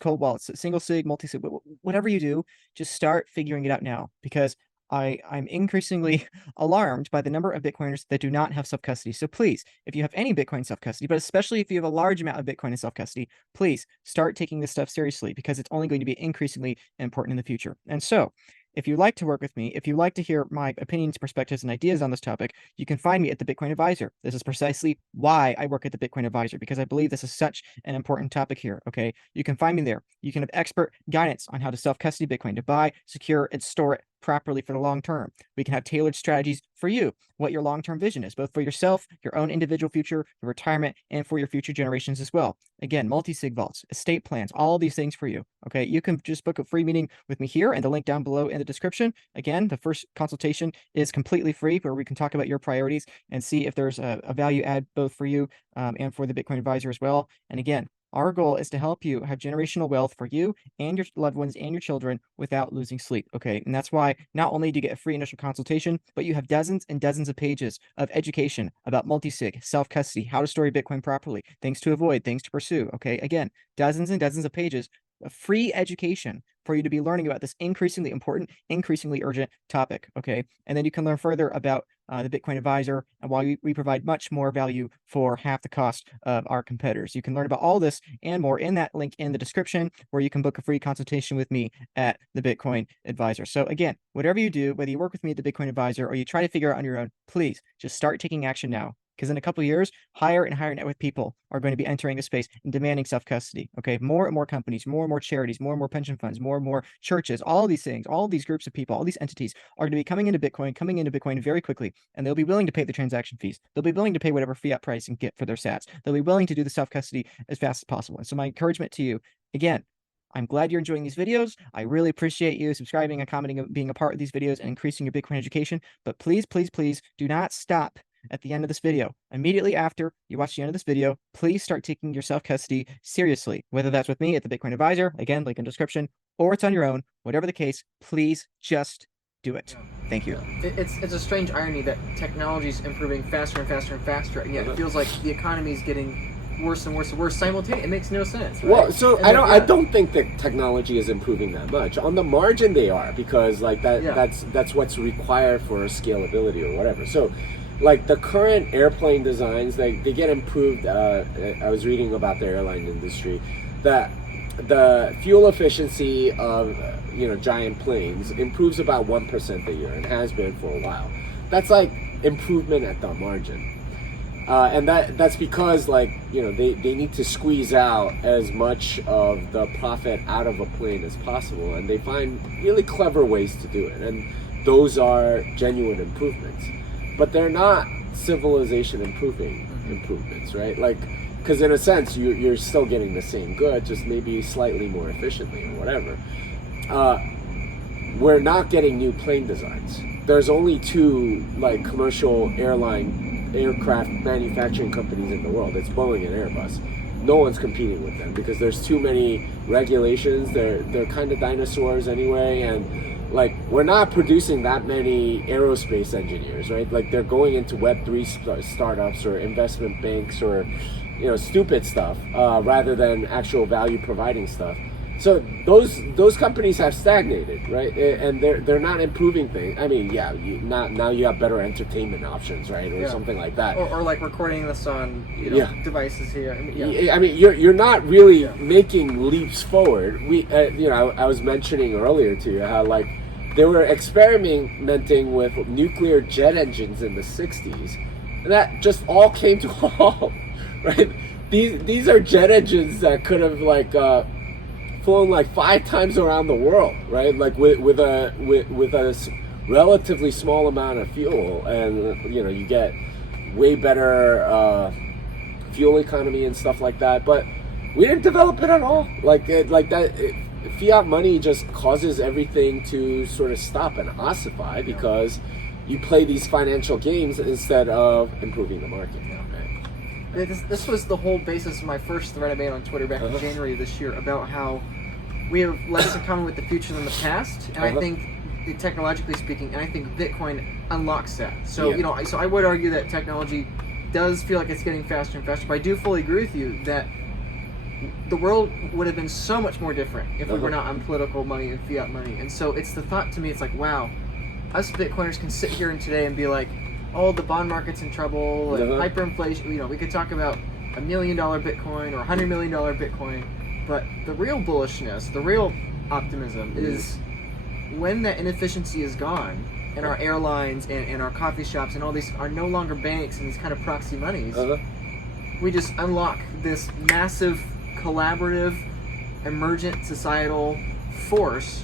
cold wallets, single sig, multi-sig, whatever you do, just start figuring it out now, because I'm increasingly alarmed by the number of Bitcoiners that do not have self-custody. So please, if you have any Bitcoin self-custody, but especially if you have a large amount of Bitcoin in self-custody, please start taking this stuff seriously, because it's only going to be increasingly important in the future. And so, if you'd like to work with me, if you'd like to hear my opinions, perspectives, and ideas on this topic, you can find me at the Bitcoin Advisor. This is precisely why I work at the Bitcoin Advisor, because I believe this is such an important topic here, okay? You can find me there. You can have expert guidance on how to self-custody Bitcoin, to buy, secure, and store it properly for the long term. We can have tailored strategies for you, what your long-term vision is, both for yourself, your own individual future, your retirement, and for your future generations as well. Again, multi-sig vaults, estate plans, all these things for you, okay? You can just book a free meeting with me here, and the link down below in the description. Again, the first consultation is completely free, where we can talk about your priorities and see if there's a value add both for you and for the Bitcoin Advisor as well. And again, our goal is to help you have generational wealth for you and your loved ones and your children without losing sleep, okay? And that's why not only do you get a free initial consultation, but you have dozens and dozens of pages of education about multi-sig, self-custody, how to store your Bitcoin properly, things to avoid, things to pursue, okay? Again, dozens and dozens of pages of free education for you to be learning about this increasingly important, increasingly urgent topic, okay? And then you can learn further about the Bitcoin Advisor, and why we provide much more value for half the cost of our competitors. You can learn about all this and more in that link in the description, where you can book a free consultation with me at the Bitcoin Advisor. So again, whatever you do, whether you work with me at the Bitcoin Advisor or you try to figure out on your own, please just start taking action now. Because in a couple of years, higher and higher net worth people are going to be entering the space and demanding self-custody, okay? More and more companies, more and more charities, more and more pension funds, more and more churches, all these things, all these groups of people, all these entities are going to be coming into Bitcoin very quickly, and they'll be willing to pay the transaction fees. They'll be willing to pay whatever fiat price and get for their sats. They'll be willing to do the self-custody as fast as possible. And so my encouragement to you, again, I'm glad you're enjoying these videos. I really appreciate you subscribing and commenting and being a part of these videos and increasing your Bitcoin education. But please, please, please do not stop at the end of this video. Immediately after you watch the end of this video, please start taking your self-custody seriously, whether that's with me at the Bitcoin Advisor, again, link in the description, or it's on your own. Whatever the case, please just do it. Thank you. It's a strange irony that technology is improving faster and faster and faster, and yet it feels like the economy is getting worse and worse and worse simultaneously. It makes no sense, right? Well, so I don't think that technology is improving that much. On the margin, they are, because like that's what's required for scalability or whatever. So, like the current airplane designs, they get improved. I was reading about the airline industry that the fuel efficiency of giant planes improves about 1% a year, and has been for a while. That's like improvement at the margin. And that's because they need to squeeze out as much of the profit out of a plane as possible, and they find really clever ways to do it, and those are genuine improvements, but they're not civilization improvements, right? Like, because in a sense you're still getting the same good, just maybe slightly more efficiently or whatever. We're not getting new plane designs. There's only two commercial aircraft manufacturing companies in the world. It's Boeing and Airbus. No one's competing with them because there's too many regulations. They're kind of dinosaurs anyway, and we're not producing that many aerospace engineers, right? Like, they're going into Web3 startups or investment banks or stupid stuff rather than actual value providing stuff. So those companies have stagnated, right? And they're not improving things. I mean, now you have better entertainment options, right, or something like that, or like recording this on devices here. I mean, you're not really making leaps forward. I was mentioning earlier to you how they were experimenting with nuclear jet engines in the 60s, and that just all came to a halt, right? These are jet engines that could have flown 5 times around the world, right? With a relatively small amount of fuel, and you get way better fuel economy and stuff like that. But we didn't develop it at all. Fiat money just causes everything to sort of stop and ossify because you play these financial games instead of improving the market. This was the whole basis of my first thread I made on Twitter back in January of this year about how we have less in common with the future than the past, and I think technologically speaking, and I think Bitcoin unlocks that. So Yeah. so I would argue that technology does feel like it's getting faster and faster. But I do fully agree with you that the world would have been so much more different if we were not on political money and fiat money. And so it's the thought to me, it's like, wow, us Bitcoiners can sit here and today and be like, oh, the bond market's in trouble and hyperinflation. We could talk about $1 million Bitcoin or $100 million Bitcoin, but the real bullishness, the real optimism is when that inefficiency is gone and our airlines and our coffee shops and all these are no longer banks and these kind of proxy monies, we just unlock this massive collaborative emergent societal force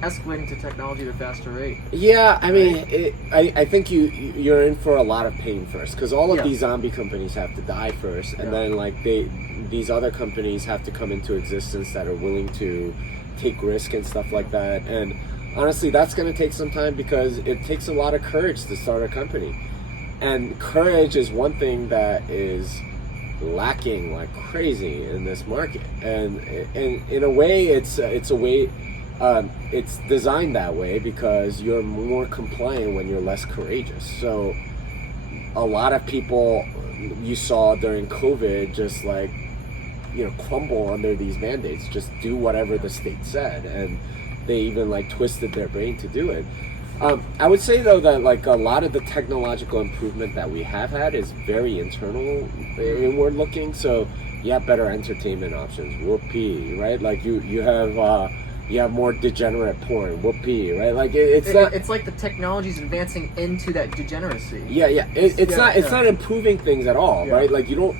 escalating to technology at a faster rate. Yeah, I mean, I think you're in for a lot of pain first, because all of these zombie companies have to die first, and then like these other companies have to come into existence that are willing to take risk and stuff like that. And honestly, that's going to take some time, because it takes a lot of courage to start a company, and courage is one thing that is lacking like crazy in this market. And in a way, it's a way. It's designed that way because you're more compliant when you're less courageous. So a lot of people you saw during COVID just like, crumble under these mandates, just do whatever the state said. And they even like twisted their brain to do it. I would say though that like a lot of the technological improvement that we have had is very internal, inward looking. So you have better entertainment options, whoopee, right? Like you have more degenerate porn, whoopee, right? Like it's like the technology's advancing into that degeneracy. It's not improving things at all, right? Like you don't.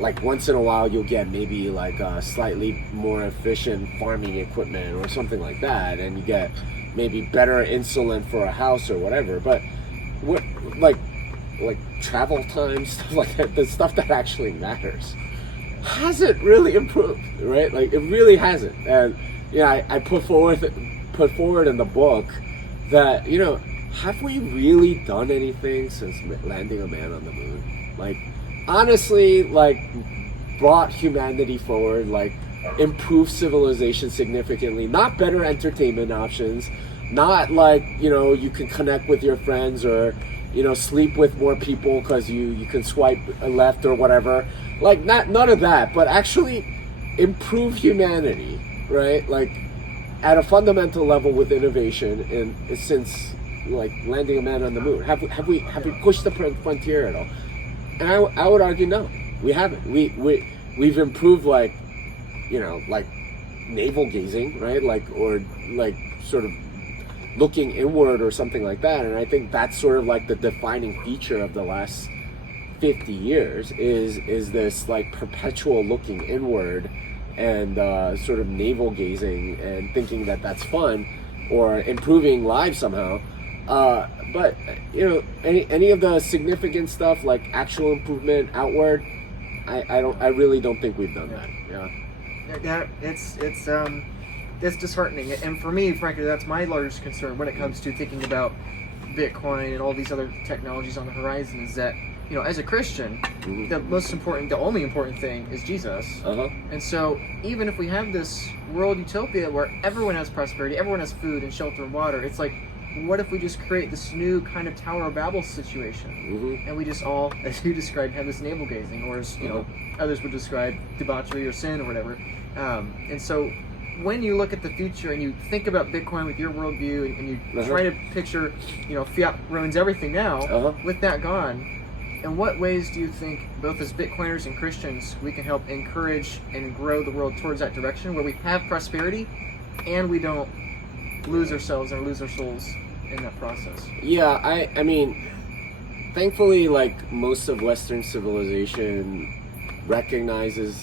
Like once in a while you'll get maybe like a slightly more efficient farming equipment or something like that, and you get maybe better insulin for a house or whatever. But what like travel time, stuff like that, the stuff that actually matters, hasn't really improved, right? Like it really hasn't. And I put forward in the book that have we really done anything since landing a man on the moon? Like honestly, like brought humanity forward, like improved civilization significantly, not better entertainment options, not like you can connect with your friends or sleep with more people because you can swipe left or whatever, like none of that, but actually improve humanity, right? Like at a fundamental level with innovation. And since like landing a man on the moon, have we pushed the frontier at all? And I would argue no, we haven't. We've improved like navel gazing, right? Like or like sort of looking inward or something like that. And I think that's sort of like the defining feature of the last 50 years is this like perpetual looking inward and sort of navel gazing and thinking that that's fun or improving lives somehow. But any of the significant stuff like actual improvement outward, I really don't think we've done that. Yeah, it's disheartening. And for me, frankly, that's my largest concern when it comes to thinking about Bitcoin and all these other technologies on the horizon. Is that as a Christian, the only important thing is Jesus. And so even if we have this world utopia where everyone has prosperity, everyone has food and shelter and water, it's like, what if we just create this new kind of Tower of Babel situation, and we just all, as you described, have this navel gazing, or as others would describe debauchery or sin or whatever. And so when you look at the future and you think about Bitcoin with your worldview and you try to picture, fiat ruins everything now, with that gone, in what ways do you think, both as Bitcoiners and Christians, we can help encourage and grow the world towards that direction where we have prosperity and we don't lose ourselves or lose our souls in that process? Yeah, I mean, thankfully, like most of Western civilization recognizes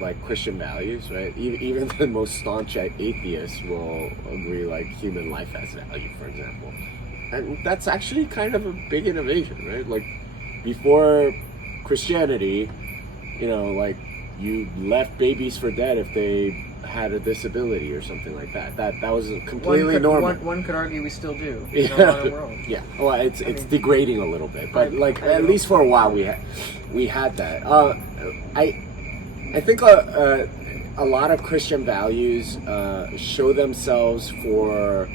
like Christian values, right? Even the most staunch atheists will agree like human life has value, for example. And that's actually kind of a big innovation, right? Like before Christianity, like you left babies for dead if they had a disability or something like that. That was completely normal. One could argue we still do in our modern world. Yeah. Well, it's degrading a little bit, but like at least for a while we had that. I think a lot of Christian values show themselves for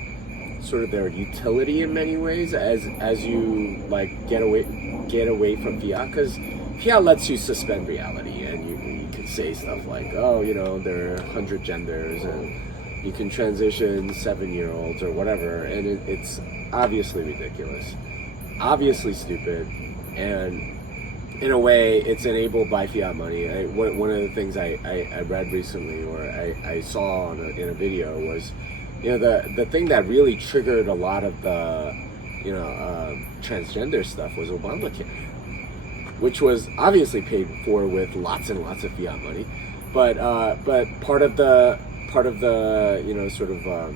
sort of their utility in many ways as you like get away from fiat, because fiat lets you suspend reality, and you can say stuff like, oh, you know, there are 100 genders and you can transition 7-year-olds or whatever, and it's obviously ridiculous, obviously stupid, and in a way it's enabled by fiat money. One of the things I read recently, or I saw in a video, was, you know, the thing that really triggered a lot of the, you know, transgender stuff was Obamacare, which was obviously paid for with lots and lots of fiat money, but part of the you know, sort of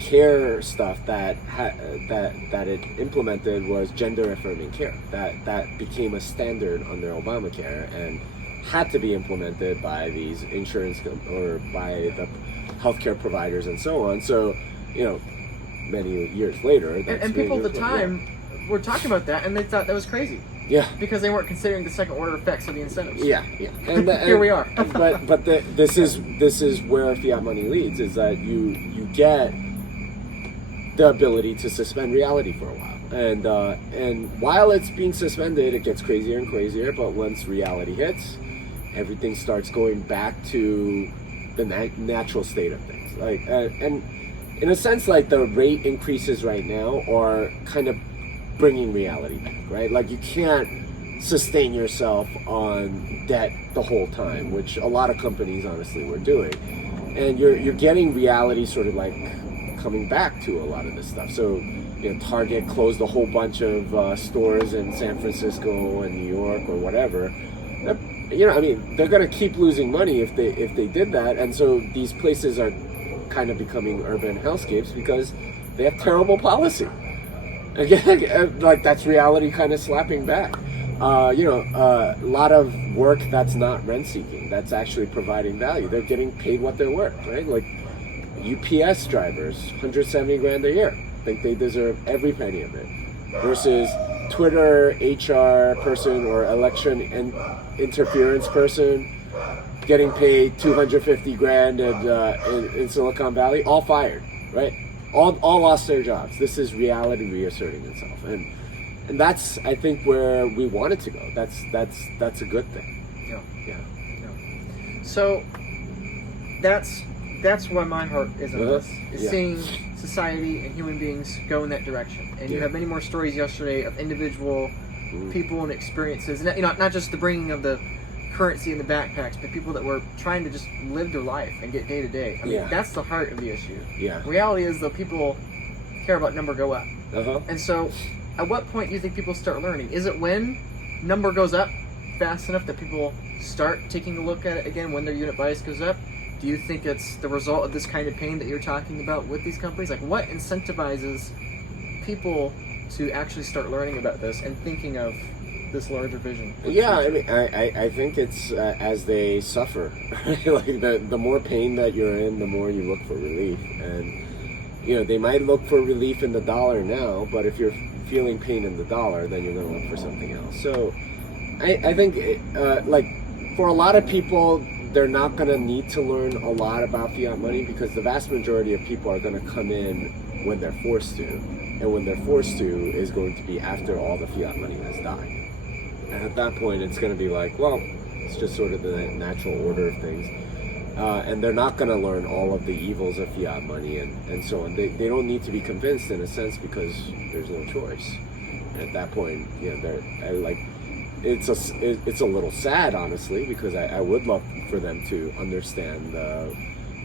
care stuff that it implemented was gender affirming care that became a standard under Obamacare and had to be implemented by these insurance or by the healthcare providers and so on. So, you know, many years later, and people at the time were talking about that, and they thought that was crazy. Yeah, because they weren't considering the second order effects of the incentives. Yeah, and here we are. but this is where fiat money leads, is that you get the ability to suspend reality for a while, and while it's being suspended, it gets crazier and crazier. But once reality hits, everything starts going back to the natural state of things. Like, and in a sense, like the rate increases right now are kind of bringing reality back, right? Like you can't sustain yourself on debt the whole time, which a lot of companies honestly were doing, and you're getting reality sort of like coming back to a lot of this stuff. So, you know, Target closed a whole bunch of stores in San Francisco and New York or whatever. You know, I mean, they're going to keep losing money if they did that, and so these places are kind of becoming urban hellscapes because they have terrible policy. Again, like that's reality kind of slapping back. You know, a lot of work that's not rent seeking, that's actually providing value. They're getting paid what they're worth, right? Like UPS drivers, 170 grand a year. I think they deserve every penny of it. Versus Twitter HR person or election interference person getting paid 250 grand in Silicon Valley, all fired, right? All lost their jobs. This is reality reasserting itself, and that's, I think, where we want it to go. That's a good thing. Yeah. So that's why my heart is on this, is seeing society and human beings go in that direction. And you have many more stories yesterday of individual people and experiences, and, you know, not just the bringing of the currency in the backpacks, but people that were trying to just live their life and get day to day. I mean, that's the heart of the issue. Yeah. Reality is, though, people care about number go up. Uh-huh. And so, at what point do you think people start learning? Is it when number goes up fast enough that people start taking a look at it again when their unit bias goes up? Do you think it's the result of this kind of pain that you're talking about with these companies? Like, what incentivizes people to actually start learning about this and thinking of this larger vision? Yeah, I mean, I think it's as they suffer. Like the more pain that you're in, the more you look for relief. And, you know, they might look for relief in the dollar now, but if you're feeling pain in the dollar, then you're going to look for something else. So I think, like, for a lot of people, they're not going to need to learn a lot about fiat money, because the vast majority of people are going to come in when they're forced to. And when they're forced to is going to be after all the fiat money has died. And at that point, it's going to be like, well, it's just sort of the natural order of things. And they're not going to learn all of the evils of fiat money and so on. They don't need to be convinced, in a sense, because there's no choice. And at that point, you know, it's a little sad, honestly, because I would love for them to understand the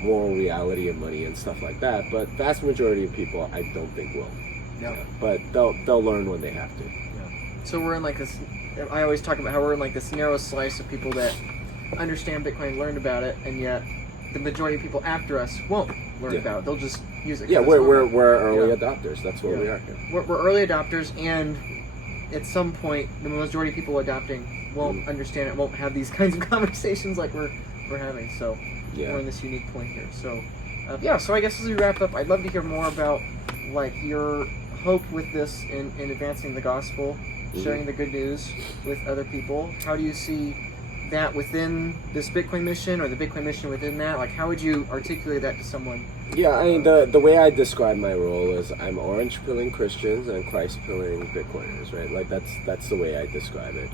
moral reality of money and stuff like that. But vast majority of people, I don't think will. Yeah. But they'll learn when they have to. Yeah. So we're in like this. I always talk about how we're in like this narrow slice of people that understand Bitcoin, learned about it, and yet the majority of people after us won't learn about it. They'll just use it. Yeah, we're early adopters. That's what we are. We're early adopters, and at some point, the majority of people adopting won't understand it, won't have these kinds of conversations like we're having. So we're in this unique point here. So so I guess as we wrap up, I'd love to hear more about like your hope with this in advancing the gospel, sharing the good news with other people. How do you see that within this Bitcoin mission, or the Bitcoin mission within that? Like, how would you articulate that to someone? Yeah, I mean, the way I describe my role is I'm orange pilling Christians and Christ pilling Bitcoiners, right? Like that's the way I describe it.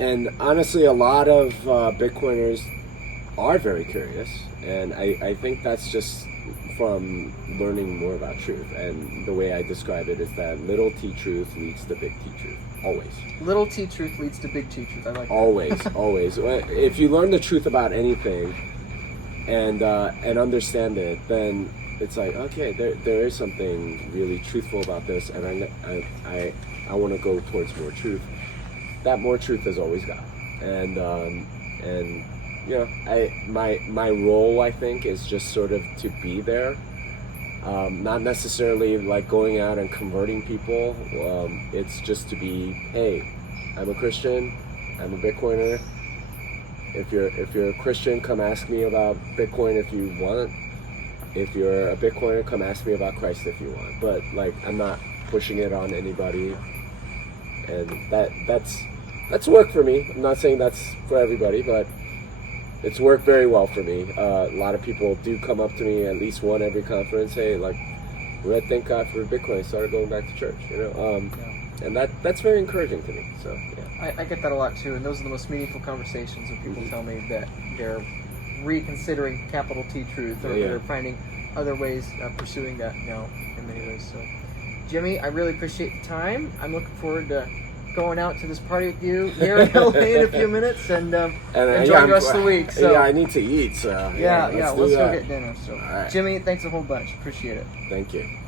And honestly, a lot of Bitcoiners are very curious, and I think that's just from learning more about truth. And the way I describe it is that little t truth leads to big T truth, always. Little T truth leads to big T truth. I like that. Always. If you learn the truth about anything and understand it, then it's like, okay, there is something really truthful about this, and I want to go towards more truth. That more truth is always God, and you know, my role, I think, is just sort of to be there, not necessarily like going out and converting people. It's just to be, hey, I'm a Christian, I'm a Bitcoiner. If you're a Christian, come ask me about Bitcoin if you want. If you're a Bitcoiner, come ask me about Christ if you want. But like, I'm not pushing it on anybody, and that's worked for me. I'm not saying that's for everybody, but it's worked very well for me. A lot of people do come up to me, at least one every conference. Hey, like, thank God for Bitcoin. I started going back to church, you know. And that's very encouraging to me. So yeah, I get that a lot too, and those are the most meaningful conversations when people tell me that they're reconsidering capital T truth, or they're finding other ways of pursuing that now in many ways. So, Jimmy, I really appreciate the time. I'm looking forward to going out to this party with you here in LA in a few minutes, and enjoy the rest of the week. So yeah, I need to eat. So let's go get dinner. So, all right. Jimmy, thanks a whole bunch. Appreciate it. Thank you.